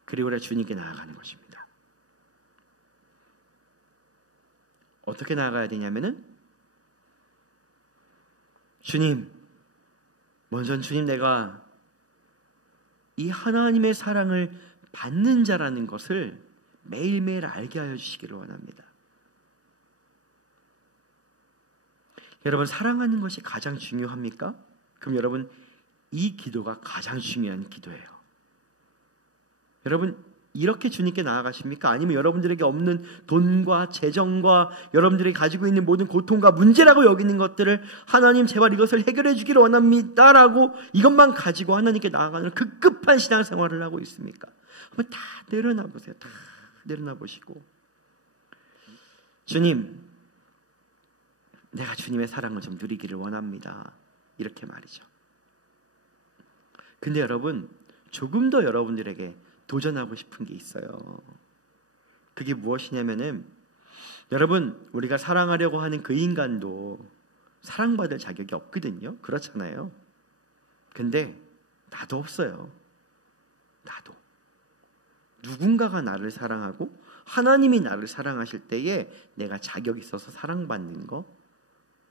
그리고 우리가 주님께 나아가는 것입니다. 어떻게 나아가야 되냐면은 주님, 먼저 주님, 내가 이 하나님의 사랑을 받는 자라는 것을 매일매일 알게 하여 주시기를 원합니다. 여러분, 사랑하는 것이 가장 중요합니까? 그럼 여러분, 이 기도가 가장 중요한 기도예요. 여러분, 이렇게 주님께 나아가십니까? 아니면 여러분들에게 없는 돈과 재정과 여러분들이 가지고 있는 모든 고통과 문제라고 여기는 것들을 하나님 제발 이것을 해결해 주기를 원합니다 라고 이것만 가지고 하나님께 나아가는 급급한 신앙생활을 하고 있습니까? 한번 다 내려놔 보세요. 다 내려놔 보시고, 주님, 내가 주님의 사랑을 좀 누리기를 원합니다. 이렇게 말이죠. 근데 여러분, 조금 더 여러분들에게 도전하고 싶은 게 있어요. 그게 무엇이냐면은, 여러분, 우리가 사랑하려고 하는 그 인간도 사랑받을 자격이 없거든요. 그렇잖아요. 근데 나도 없어요. 나도. 누군가가 나를 사랑하고 하나님이 나를 사랑하실 때에 내가 자격이 있어서 사랑받는 거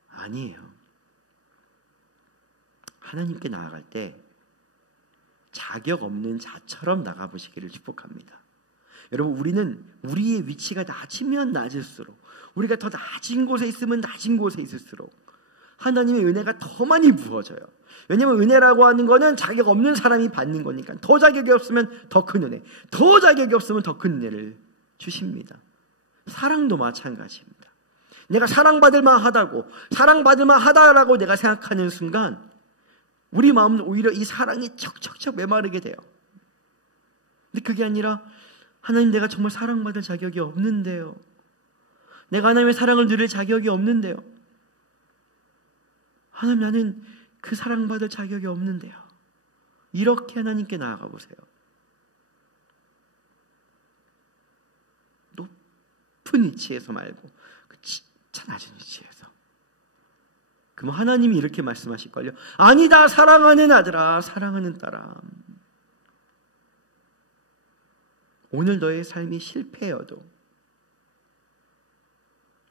아니에요. 하나님께 나아갈 때 자격 없는 자처럼 나가보시기를 축복합니다. 여러분, 우리는 우리의 위치가 낮으면 낮을수록, 우리가 더 낮은 곳에 있으면 낮은 곳에 있을수록 하나님의 은혜가 더 많이 부어져요. 왜냐하면 은혜라고 하는 거는 자격 없는 사람이 받는 거니까. 더 자격이 없으면 더 큰 은혜, 더 자격이 없으면 더 큰 은혜를 주십니다. 사랑도 마찬가지입니다. 내가 사랑받을 만하다고, 사랑받을 만하다라고 내가 생각하는 순간 우리 마음은 오히려 이 사랑이 척척척 메마르게 돼요. 근데 그게 아니라, 하나님, 내가 정말 사랑받을 자격이 없는데요. 내가 하나님의 사랑을 누릴 자격이 없는데요. 하나님, 나는 그 사랑받을 자격이 없는데요. 이렇게 하나님께 나아가 보세요. 높은 위치에서 말고 그 진짜 낮은 위치에서. 그럼 하나님이 이렇게 말씀하실걸요. 아니다, 사랑하는 아들아, 사랑하는 딸아, 오늘 너의 삶이 실패여도,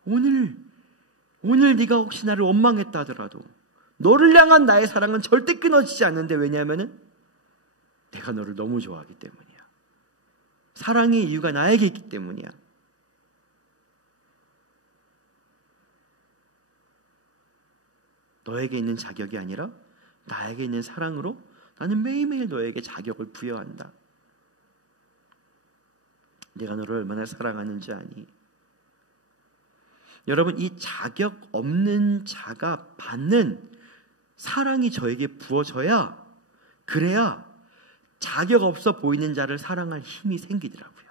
오늘 네가 혹시 나를 원망했다 하더라도 너를 향한 나의 사랑은 절대 끊어지지 않는데, 왜냐하면 내가 너를 너무 좋아하기 때문이야. 사랑의 이유가 나에게 있기 때문이야. 너에게 있는 자격이 아니라 나에게 있는 사랑으로 나는 매일매일 너에게 자격을 부여한다. 내가 너를 얼마나 사랑하는지 아니? 여러분, 이 자격 없는 자가 받는 사랑이 저에게 부어져야, 그래야 자격 없어 보이는 자를 사랑할 힘이 생기더라고요.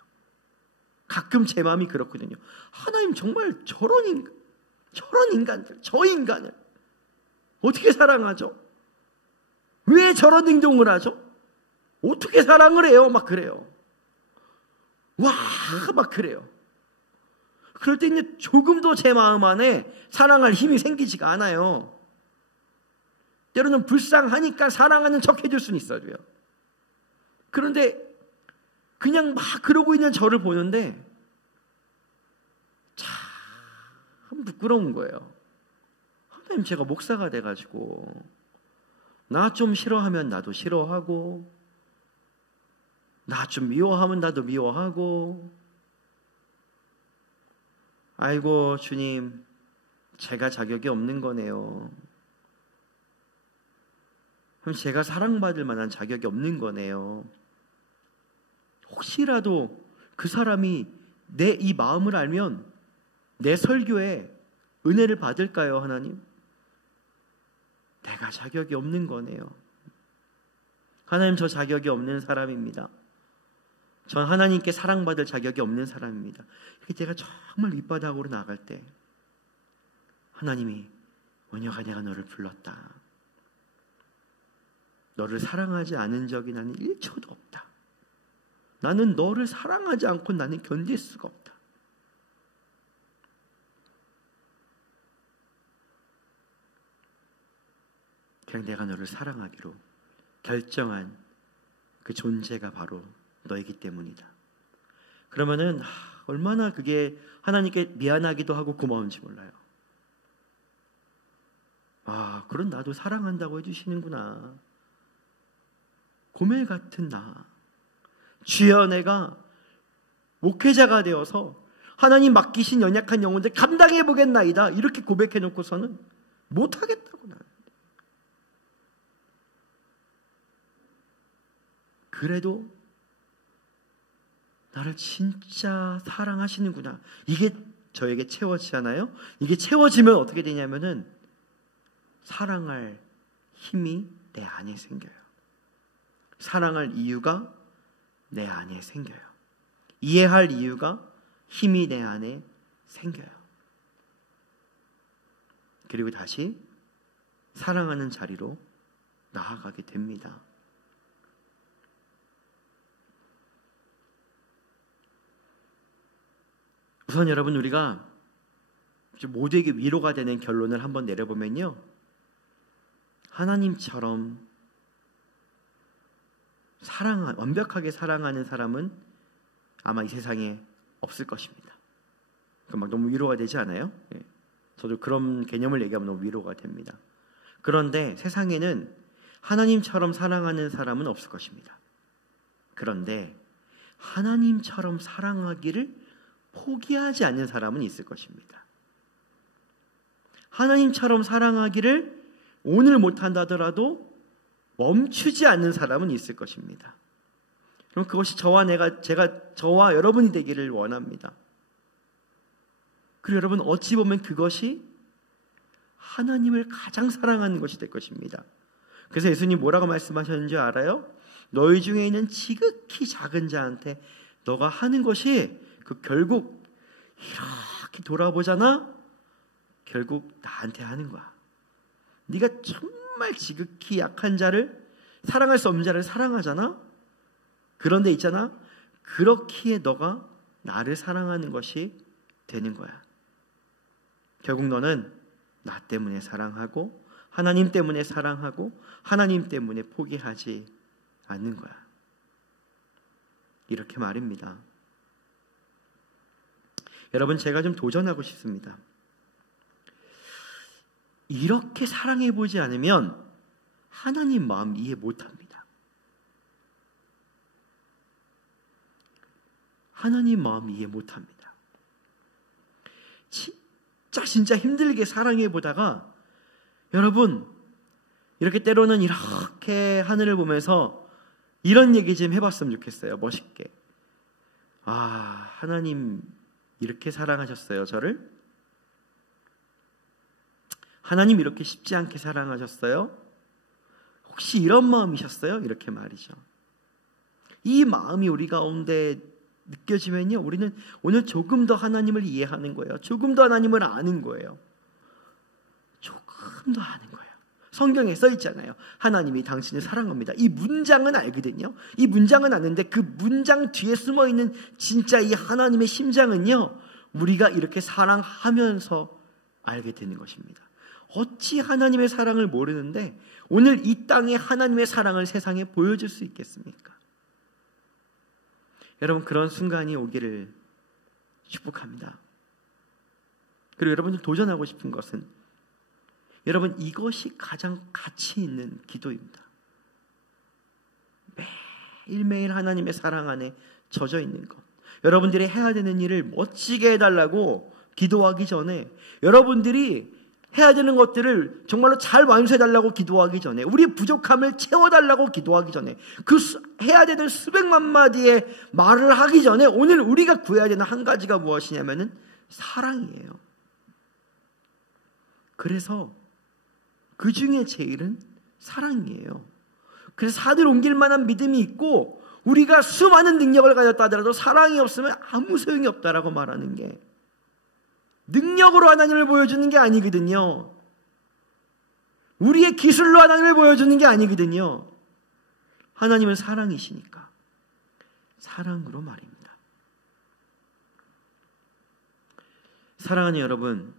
가끔 제 마음이 그렇거든요. 하나님 정말 저런 인간들, 저 인간을 어떻게 사랑하죠? 왜 저런 행동을 하죠? 어떻게 사랑을 해요? 막 그래요. 와, 막 그래요. 그럴 때 이제 조금도 제 마음 안에 사랑할 힘이 생기지가 않아요. 때로는 불쌍하니까 사랑하는 척 해줄 수는 있어요. 그런데 그냥 막 그러고 있는 저를 보는데 참 부끄러운 거예요. 하나님, 제가 목사가 돼가지고 나 좀 싫어하면 나도 싫어하고, 나 좀 미워하면 나도 미워하고, 아이고 주님, 제가 자격이 없는 거네요. 그럼 제가 사랑받을 만한 자격이 없는 거네요. 혹시라도 그 사람이 내 이 마음을 알면 내 설교에 은혜를 받을까요, 하나님? 내가 자격이 없는 거네요. 하나님, 저 자격이 없는 사람입니다. 전 하나님께 사랑받을 자격이 없는 사람입니다. 제가 정말 밑바닥으로 나갈 때 하나님이, 원혁아, 내가 너를 불렀다. 너를 사랑하지 않은 적이 나는 1초도 없다. 나는 너를 사랑하지 않고 나는 견딜 수가 없다. 그냥 내가 너를 사랑하기로 결정한 그 존재가 바로 너이기 때문이다. 그러면은 얼마나 그게 하나님께 미안하기도 하고 고마운지 몰라요. 아, 그런 나도 사랑한다고 해주시는구나. 고멜 같은 나, 주여, 내가 목회자가 되어서 하나님 맡기신 연약한 영혼들 감당해 보겠나이다, 이렇게 고백해 놓고서는 못하겠다고. 나는 그래도 나를 진짜 사랑하시는구나, 이게 저에게 채워지잖아요. 이게 채워지면 어떻게 되냐면은 사랑할 힘이 내 안에 생겨요. 사랑할 이유가 내 안에 생겨요. 이해할 이유가, 힘이 내 안에 생겨요. 그리고 다시 사랑하는 자리로 나아가게 됩니다. 우선 여러분, 우리가 모두에게 위로가 되는 결론을 한번 내려보면요, 하나님처럼 완벽하게 사랑하는 사람은 아마 이 세상에 없을 것입니다. 막 너무 위로가 되지 않아요? 저도 그런 개념을 얘기하면 너무 위로가 됩니다. 그런데 세상에는 하나님처럼 사랑하는 사람은 없을 것입니다. 그런데 하나님처럼 사랑하기를 포기하지 않는 사람은 있을 것입니다. 하나님처럼 사랑하기를 오늘 못한다더라도 멈추지 않는 사람은 있을 것입니다. 그럼 그것이 저와 여러분이 되기를 원합니다. 그리고 여러분, 어찌 보면 그것이 하나님을 가장 사랑하는 것이 될 것입니다. 그래서 예수님 뭐라고 말씀하셨는지 알아요? 너희 중에 있는 지극히 작은 자한테 너가 하는 것이 결국 이렇게 돌아보잖아? 결국 나한테 하는 거야. 네가 정말 지극히 약한 자를, 사랑할 수 없는 자를 사랑하잖아? 그런데 있잖아, 그렇기에 너가 나를 사랑하는 것이 되는 거야. 결국 너는 나 때문에 사랑하고, 하나님 때문에 사랑하고, 하나님 때문에 포기하지 않는 거야. 이렇게 말입니다. 여러분, 제가 좀 도전하고 싶습니다. 이렇게 사랑해보지 않으면 하나님 마음 이해 못합니다. 하나님 마음 이해 못합니다. 진짜 힘들게 사랑해보다가 여러분, 이렇게 때로는 이렇게 하늘을 보면서 이런 얘기 좀 해봤으면 좋겠어요. 멋있게. 아, 하나님 이렇게 사랑하셨어요, 저를? 하나님 이렇게 쉽지 않게 사랑하셨어요? 혹시 이런 마음이셨어요? 이렇게 말이죠. 이 마음이 우리 가운데 느껴지면요, 우리는 오늘 조금 더 하나님을 이해하는 거예요. 조금 더 하나님을 아는 거예요. 조금 더 아는 거예요. 성경에 써 있잖아요. 하나님이 당신을 사랑합니다. 이 문장은 알거든요. 이 문장은 아는데 그 문장 뒤에 숨어있는 진짜 이 하나님의 심장은요, 우리가 이렇게 사랑하면서 알게 되는 것입니다. 어찌 하나님의 사랑을 모르는데 오늘 이 땅에 하나님의 사랑을 세상에 보여줄 수 있겠습니까? 여러분, 그런 순간이 오기를 축복합니다. 그리고 여러분들 도전하고 싶은 것은, 여러분, 이것이 가장 가치 있는 기도입니다. 매일매일 하나님의 사랑 안에 젖어 있는 것. 여러분들이 해야 되는 일을 멋지게 해달라고 기도하기 전에, 여러분들이 해야 되는 것들을 정말로 잘 완수해달라고 기도하기 전에, 우리 부족함을 채워달라고 기도하기 전에, 그 해야 되는 수백만 마디의 말을 하기 전에 오늘 우리가 구해야 되는 한 가지가 무엇이냐면은 사랑이에요. 그래서 그 중에 제일은 사랑이에요. 그래서 산을 옮길 만한 믿음이 있고 우리가 수많은 능력을 가졌다 하더라도 사랑이 없으면 아무 소용이 없다라고 말하는 게, 능력으로 하나님을 보여주는 게 아니거든요. 우리의 기술로 하나님을 보여주는 게 아니거든요. 하나님은 사랑이시니까 사랑으로 말입니다. 사랑하는 여러분,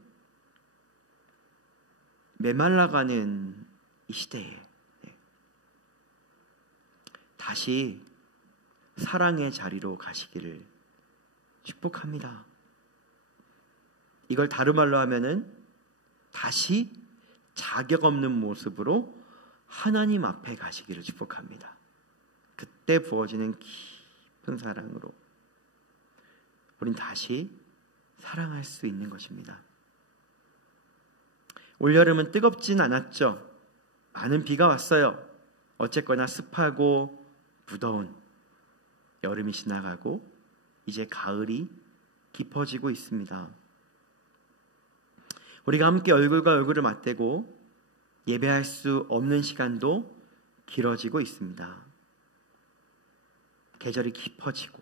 메말라가는 이 시대에 다시 사랑의 자리로 가시기를 축복합니다. 이걸 다른 말로 하면은 다시 자격 없는 모습으로 하나님 앞에 가시기를 축복합니다. 그때 부어지는 깊은 사랑으로 우린 다시 사랑할 수 있는 것입니다. 올여름은 뜨겁진 않았죠. 많은 비가 왔어요. 어쨌거나 습하고 무더운 여름이 지나가고 이제 가을이 깊어지고 있습니다. 우리가 함께 얼굴과 얼굴을 맞대고 예배할 수 없는 시간도 길어지고 있습니다. 계절이 깊어지고,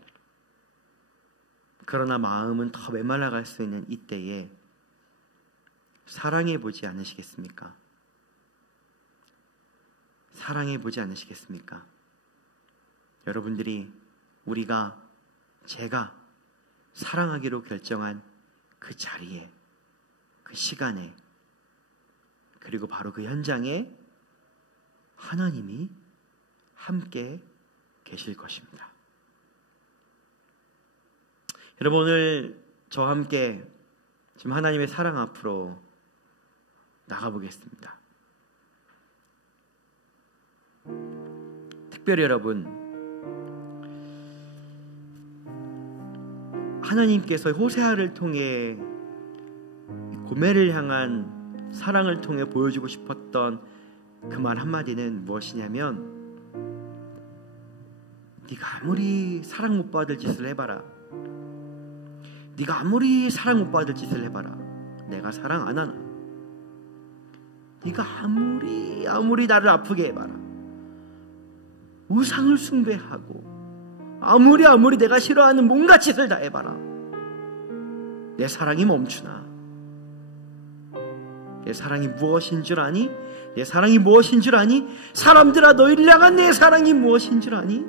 그러나 마음은 더 메말라갈 수 있는 이때에 사랑해 보지 않으시겠습니까? 사랑해 보지 않으시겠습니까? 여러분들이, 제가 사랑하기로 결정한 그 자리에, 그 시간에, 그리고 바로 그 현장에 하나님이 함께 계실 것입니다. 여러분, 오늘 저와 함께 지금 하나님의 사랑 앞으로 나가보겠습니다. 특별히 여러분, 하나님께서 호세아를 통해 고멜을 향한 사랑을 통해 보여주고 싶었던 그 말 한마디는 무엇이냐면, 네가 아무리 사랑 못 받을 짓을 해봐라, 네가 아무리 사랑 못 받을 짓을 해봐라, 내가 사랑 안 하나? 네가 아무리 나를 아프게 해봐라, 우상을 숭배하고 아무리 내가 싫어하는 뭔가 짓을 다 해봐라, 내 사랑이 멈추나? 내 사랑이 무엇인 줄 아니? 내 사랑이 무엇인 줄 아니? 사람들아, 너희를 향한 내 사랑이 무엇인 줄 아니?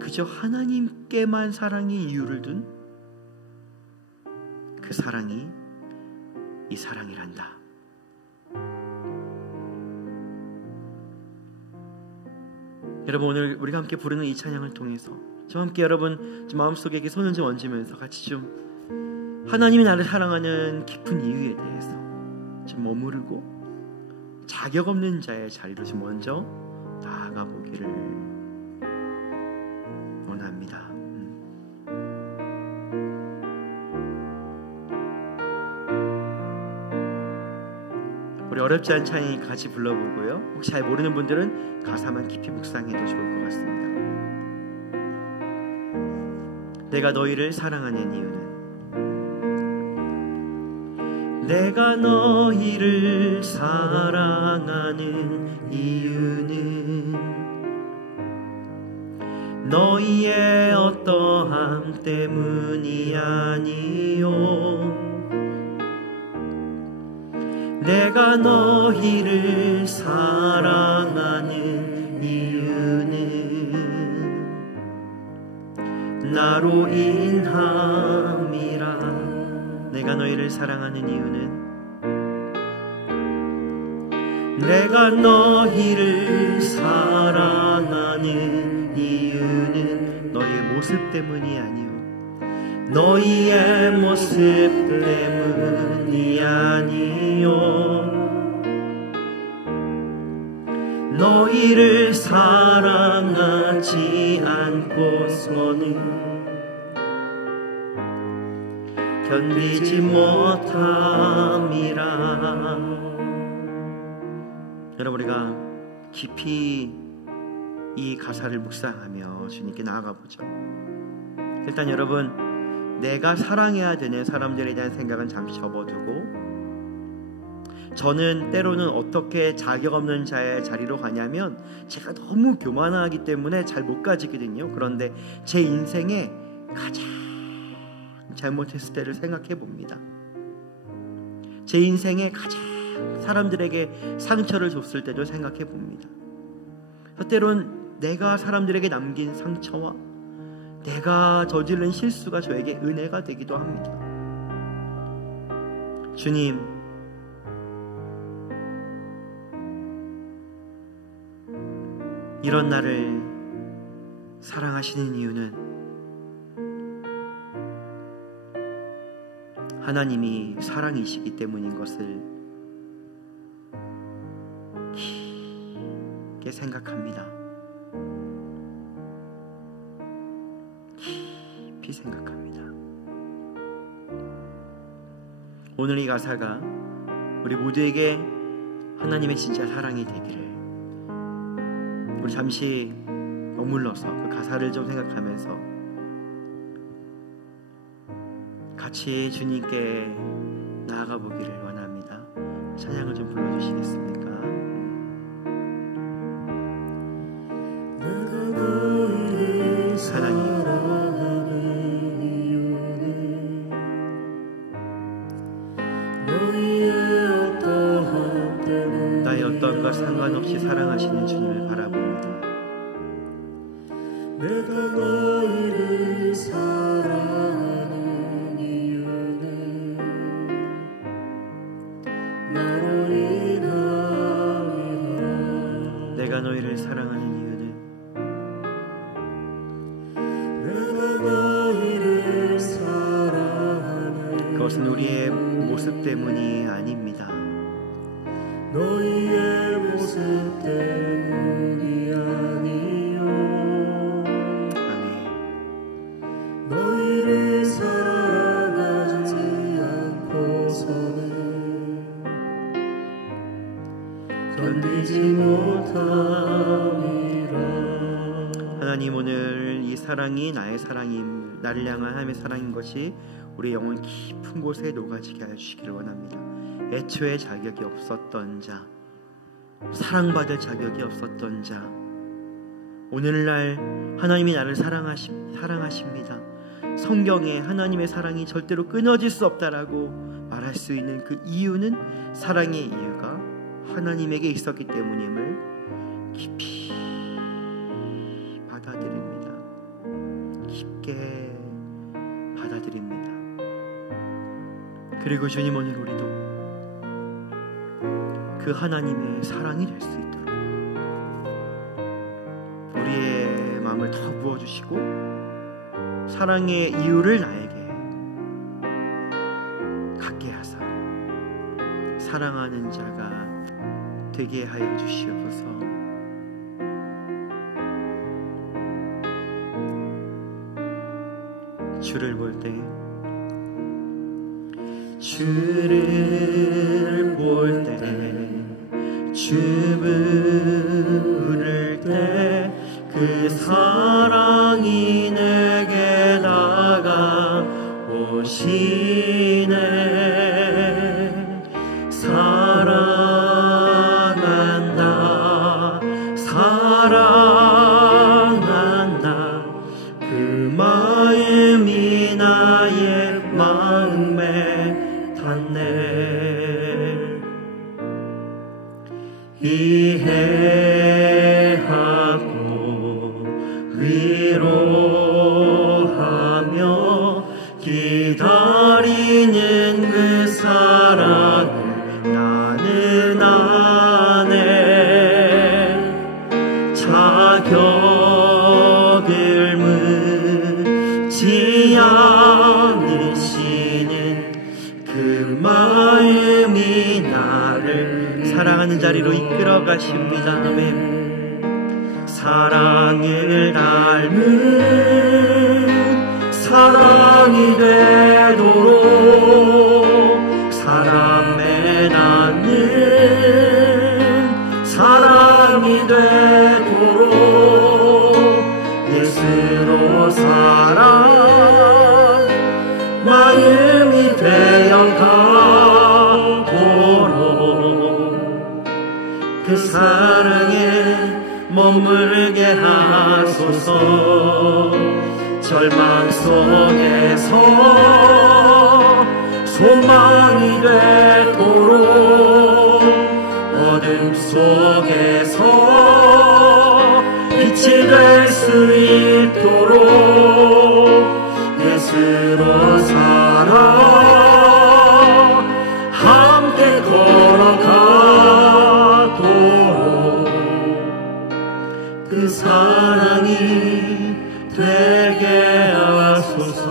그저 하나님께만 사랑의 이유를 둔 그 사랑이 이 사랑이란다. 여러분, 오늘 우리가 함께 부르는 이 찬양을 통해서 좀 함께 여러분 좀 마음속에 이렇게 손을 좀 얹으면서 같이 좀 하나님이 나를 사랑하는 깊은 이유에 대해서 좀 머무르고 자격 없는 자의 자리로 좀 먼저 나아가 보기를 원합니다. 어렵지 않지 같이 불러보고요. 혹시 잘 모르는 분들은 가사만 깊이 묵상해도 좋을 것 같습니다. 내가 너희를 사랑하는 이유는, 내가 너희를 사랑하는 이유는 너희의 어떠함 때문이 아니요, 내가 너희를 사랑하는 이유는 나로 인함이라. 내가 너희를 사랑하는 이유는, 내가 너희를 사랑하는 이유는 너희의 모습 때문이 아니요, 너희의 모습 때문이 아니요, 너희를 사랑하지 않고서는 견디지 못함이라. 여러분, 우리가 깊이 이 가사를 묵상하며 주님께 나아가보죠. 일단 여러분, 내가 사랑해야 되는 사람들에 대한 생각은 잠시 접어두고, 저는 때로는 어떻게 자격 없는 자의 자리로 가냐면 제가 너무 교만하기 때문에 잘 못 가지거든요. 그런데 제 인생에 가장 잘못했을 때를 생각해 봅니다. 제 인생에 가장 사람들에게 상처를 줬을 때도 생각해 봅니다. 때론 내가 사람들에게 남긴 상처와 내가 저지른 실수가 저에게 은혜가 되기도 합니다. 주님, 이런 나를 사랑하시는 이유는 하나님이 사랑이시기 때문인 것을 깊게 생각합니다. 깊이 생각합니다. 오늘 이 가사가 우리 모두에게 하나님의 진짜 사랑이 되기를, 우리 잠시 머물러서 그 가사를 좀 생각하면서 같이 주님께 나아가 보기를 원합니다. 찬양을 좀 불러주시겠습니까? 하나님, 나의 어떠함과 상관없이 사랑하시는 주님을 바라봅니다. 내가 너희를 사랑하는 이유는 나로 인함이라. 내가 너희를 사랑하는 이유는 내가 너희를 사랑하는 그것은 우리의 모습 때문이 아닙니다. 너희의 모습 때문이 아니요, 너희를 사랑하지 않고서는 견디지 못함이라. 하나님, 오늘 이 사랑이 나의 사랑임, 나를 향한 하나님의 사랑인 것이 우리 영혼 깊은 곳에 녹아지게 하여 주시기를 원합니다. 애초에 자격이 없었던 자, 사랑받을 자격이 없었던 자, 오늘날 하나님이 나를 사랑하십니다. 성경에 하나님의 사랑이 절대로 끊어질 수 없다라고 말할 수 있는 그 이유는, 사랑의 이유가 하나님에게 있었기 때문임을 깊이 받아들입니다. 깊게 받아들입니다. 그리고 주님, 오늘 우리도 그 하나님의 사랑이 될 수 있도록 우리의 마음을 더 부어주시고, 사랑의 이유를 나에게 갖게 하사 사랑하는 자가 되게 하여 주시옵소서. 주를 볼 때 주를 볼 때, 주 부를 때 그 사랑이 내게 다가오시네. 사랑한다 사랑한다 그 마음이 나의 마음에 닿네. 이해하고 위로하며 기다리는 그 사랑을 나는 아네. 자격을 묻지 않으시는 그 마음이 나를 사랑하는 자리로 이끌어 가십니다. 아멘. 사랑을 닮은 사랑이 되도록 사랑에 닿는 사랑이 되도록 예수로 사랑 마음이 되어가도록 그 사랑에 머물게 하소서. 절망 속에서 소망이 되도록 어둠 속에서 빛이 될 수 있도록 예수로 살아 함께 걸어가도록 그 사랑이 되게 하소서.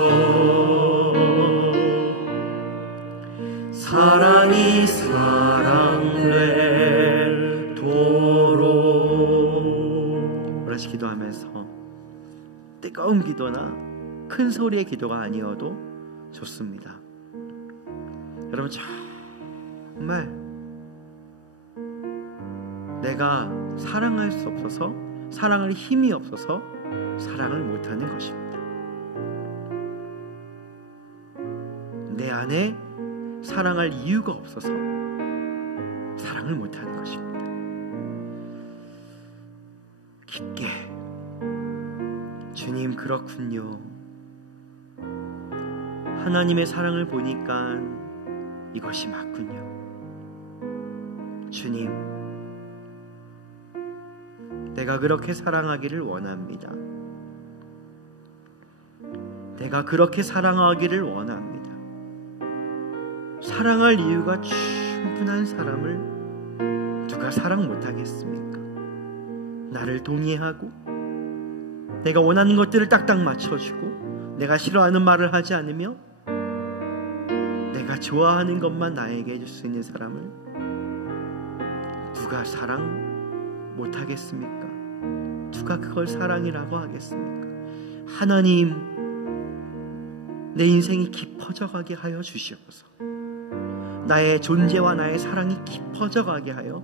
사랑이 사랑되도록. 그렇지. 기도하면서 뜨거운 기도나 큰 소리의 기도가 아니어도 좋습니다. 여러분, 정말 내가 사랑할 수 없어서, 사랑할 힘이 없어서 사랑을 못하는 것입니다. 내 안에 사랑할 이유가 없어서 사랑을 못하는 것입니다. 깊게 주님, 그렇군요. 하나님의 사랑을 보니까 이것이 맞군요. 주님, 내가 그렇게 사랑하기를 원합니다. 내가 그렇게 사랑하기를 원합니다. 사랑할 이유가 충분한 사람을 누가 사랑 못하겠습니까? 나를 동의하고 내가 원하는 것들을 딱딱 맞춰주고 내가 싫어하는 말을 하지 않으며 내가 좋아하는 것만 나에게 해줄 수 있는 사람을 누가 사랑 못하겠습니까? 누가 그걸 사랑이라고 하겠습니까? 하나님, 내 인생이 깊어져 가게 하여 주시옵소서. 나의 존재와 나의 사랑이 깊어져 가게 하여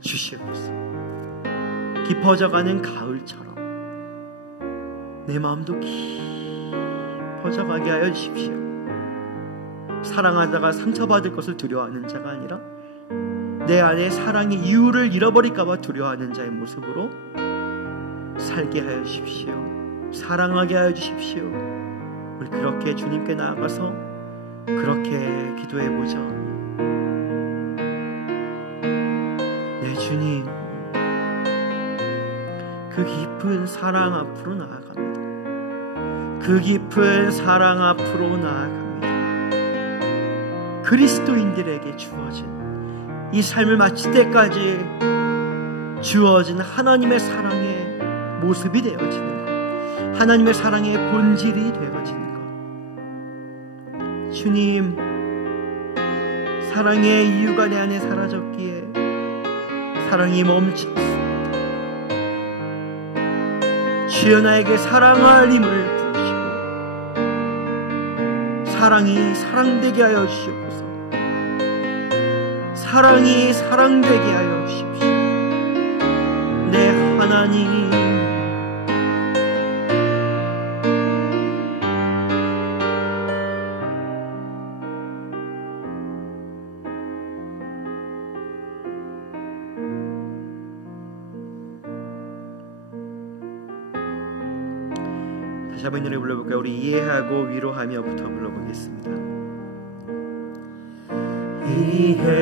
주시옵소서. 깊어져 가는 가을처럼 내 마음도 깊어져 가게 하여 주십시오. 사랑하다가 상처받을 것을 두려워하는 자가 아니라 내 안에 사랑의 이유를 잃어버릴까봐 두려워하는 자의 모습으로 살게 하여 주십시오. 사랑하게 하여 주십시오. 우리 그렇게 주님께 나아가서 그렇게 기도해보자. 네, 주님, 그 깊은 사랑 앞으로 나아갑니다. 그 깊은 사랑 앞으로 나아갑니다. 그리스도인들에게 주어진 이 삶을 마칠 때까지 주어진 하나님의 사랑의 모습이 되어지는 것, 하나님의 사랑의 본질이 되어지는 것. 주님, 사랑의 이유가 내 안에 사라졌기에 사랑이 멈췄습니다. 주여, 나에게 사랑할 힘을 부으시고 사랑이 사랑되게 하여 주시옵소서. 사랑이 사랑되게 하여 주십시오. 내 하나님, 다시 한번 이 노래 불러볼까요? 우리 이해하고 위로하며부터 불러보겠습니다. 이해하고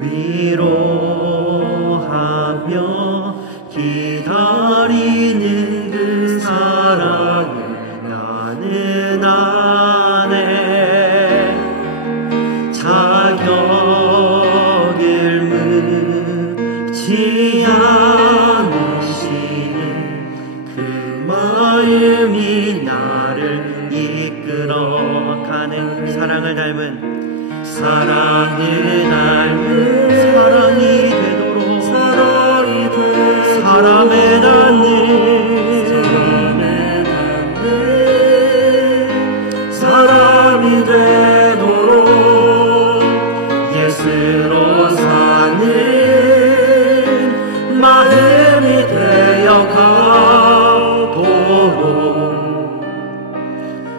위로하며 기다리는 그 사랑을 나는 아네. 자격을 묻지 않으시는 그 마음이 나를 이끌어가는 사랑을 닮은 사랑이 되도록 사람에 닿는 사람이 되도록 예수로 사는 마음이 되어가도록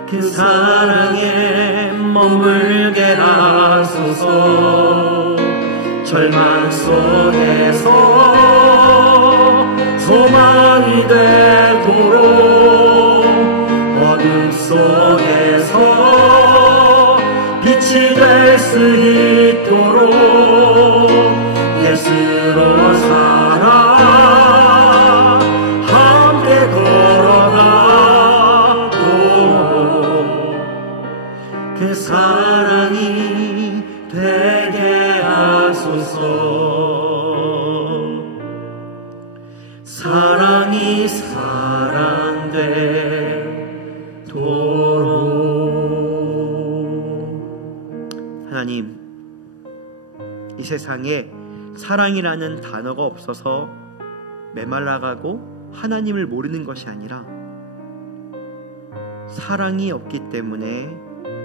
그 사랑에 머물게 하소서. 절망 속에서 소망이 되도록 어둠 속에서 빛이 될 수 있도록 예수로 살아 함께 걸어가고 그 사랑이 되게 하소서. 사랑이 사랑되도록. 하나님, 이 세상에 사랑이라는 단어가 없어서 메말라가고 하나님을 모르는 것이 아니라 사랑이 없기 때문에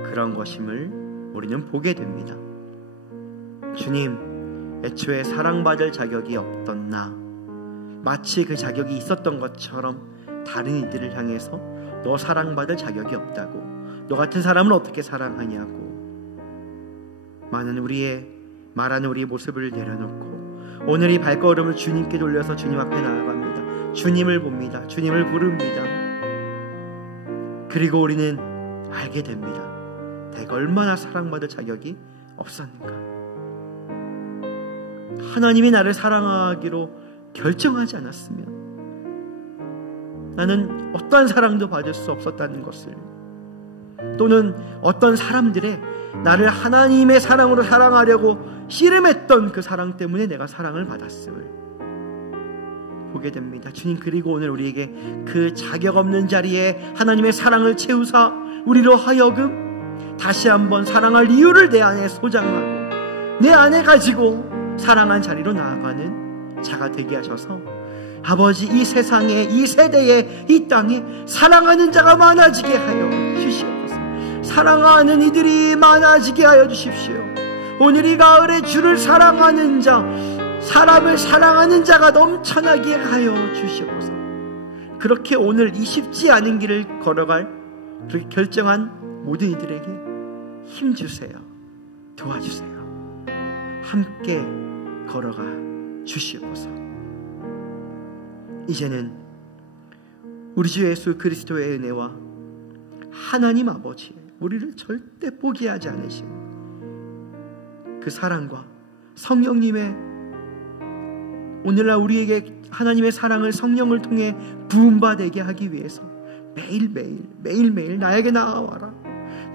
그런 것임을 우리는 보게 됩니다. 주님, 애초에 사랑받을 자격이 없던 나, 마치 그 자격이 있었던 것처럼 다른 이들을 향해서 너 사랑받을 자격이 없다고, 너 같은 사람을 어떻게 사랑하냐고 말하는 우리의 모습을 내려놓고 오늘 이 발걸음을 주님께 돌려서 주님 앞에 나아갑니다. 주님을 봅니다. 주님을 부릅니다. 그리고 우리는 알게 됩니다. 내가 얼마나 사랑받을 자격이 없었는가. 하나님이 나를 사랑하기로 결정하지 않았으면 나는 어떤 사랑도 받을 수 없었다는 것을, 또는 어떤 사람들의 나를 하나님의 사랑으로 사랑하려고 씨름했던 그 사랑 때문에 내가 사랑을 받았음을 보게 됩니다. 주님, 그리고 오늘 우리에게 그 자격 없는 자리에 하나님의 사랑을 채우사 우리로 하여금 다시 한번 사랑할 이유를 내 안에 소장하고 내 안에 가지고 사랑한 자리로 나아가는 자가 되게 하셔서 아버지, 이 세상에, 이 세대에, 이 땅에 사랑하는 자가 많아지게 하여 주시옵소서. 사랑하는 이들이 많아지게 하여 주십시오. 오늘 이 가을에 주를 사랑하는 자, 사람을 사랑하는 자가 넘쳐나게 하여 주시옵소서. 그렇게 오늘 이 쉽지 않은 길을 걸어갈 그렇게 결정한 모든 이들에게 힘주세요. 도와주세요. 함께 걸어가 주시옵소서. 이제는 우리 주 예수 그리스도의 은혜와 하나님 아버지, 우리를 절대 포기하지 않으신 그 사랑과 성령님의, 오늘날 우리에게 하나님의 사랑을 성령을 통해 부음받게 하기 위해서 매일매일 나에게 나아와라.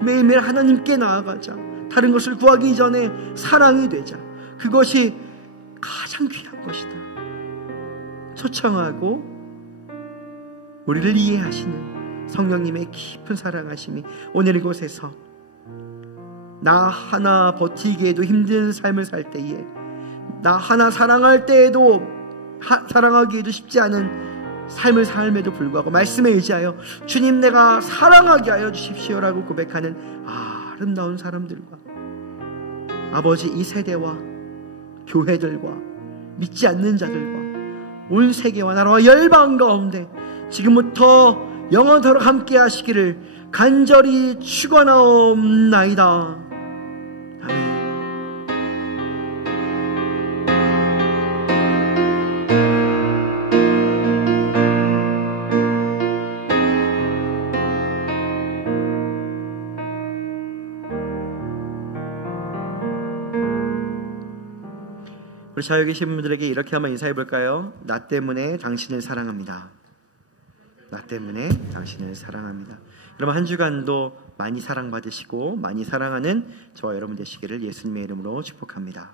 매일매일 하나님께 나아가자. 다른 것을 구하기 이전에 사랑이 되자. 그것이 가장 귀한 것이다. 초청하고 우리를 이해하시는 성령님의 깊은 사랑하심이 오늘 이곳에서 나 하나 버티기에도 힘든 삶을 살 때에, 나 하나 사랑할 때에도 사랑하기에도 쉽지 않은 삶을 삶에도 불구하고 말씀에 의지하여 주님 내가 사랑하게 하여 주십시오라고 고백하는 아름다운 사람들과 아버지 이 세대와 교회들과 믿지 않는 자들과 온 세계와 나라와 열방 가운데 지금부터 영원토록 함께 하시기를 간절히 축원하옵나이다. 아멘. 우리 자유 계신 분들에게 이렇게 한번 인사해 볼까요? 나 때문에 당신을 사랑합니다. 나 때문에 당신을 사랑합니다. 여러분 한 주간도 많이 사랑받으시고 많이 사랑하는 저와 여러분 되시기를 예수님의 이름으로 축복합니다.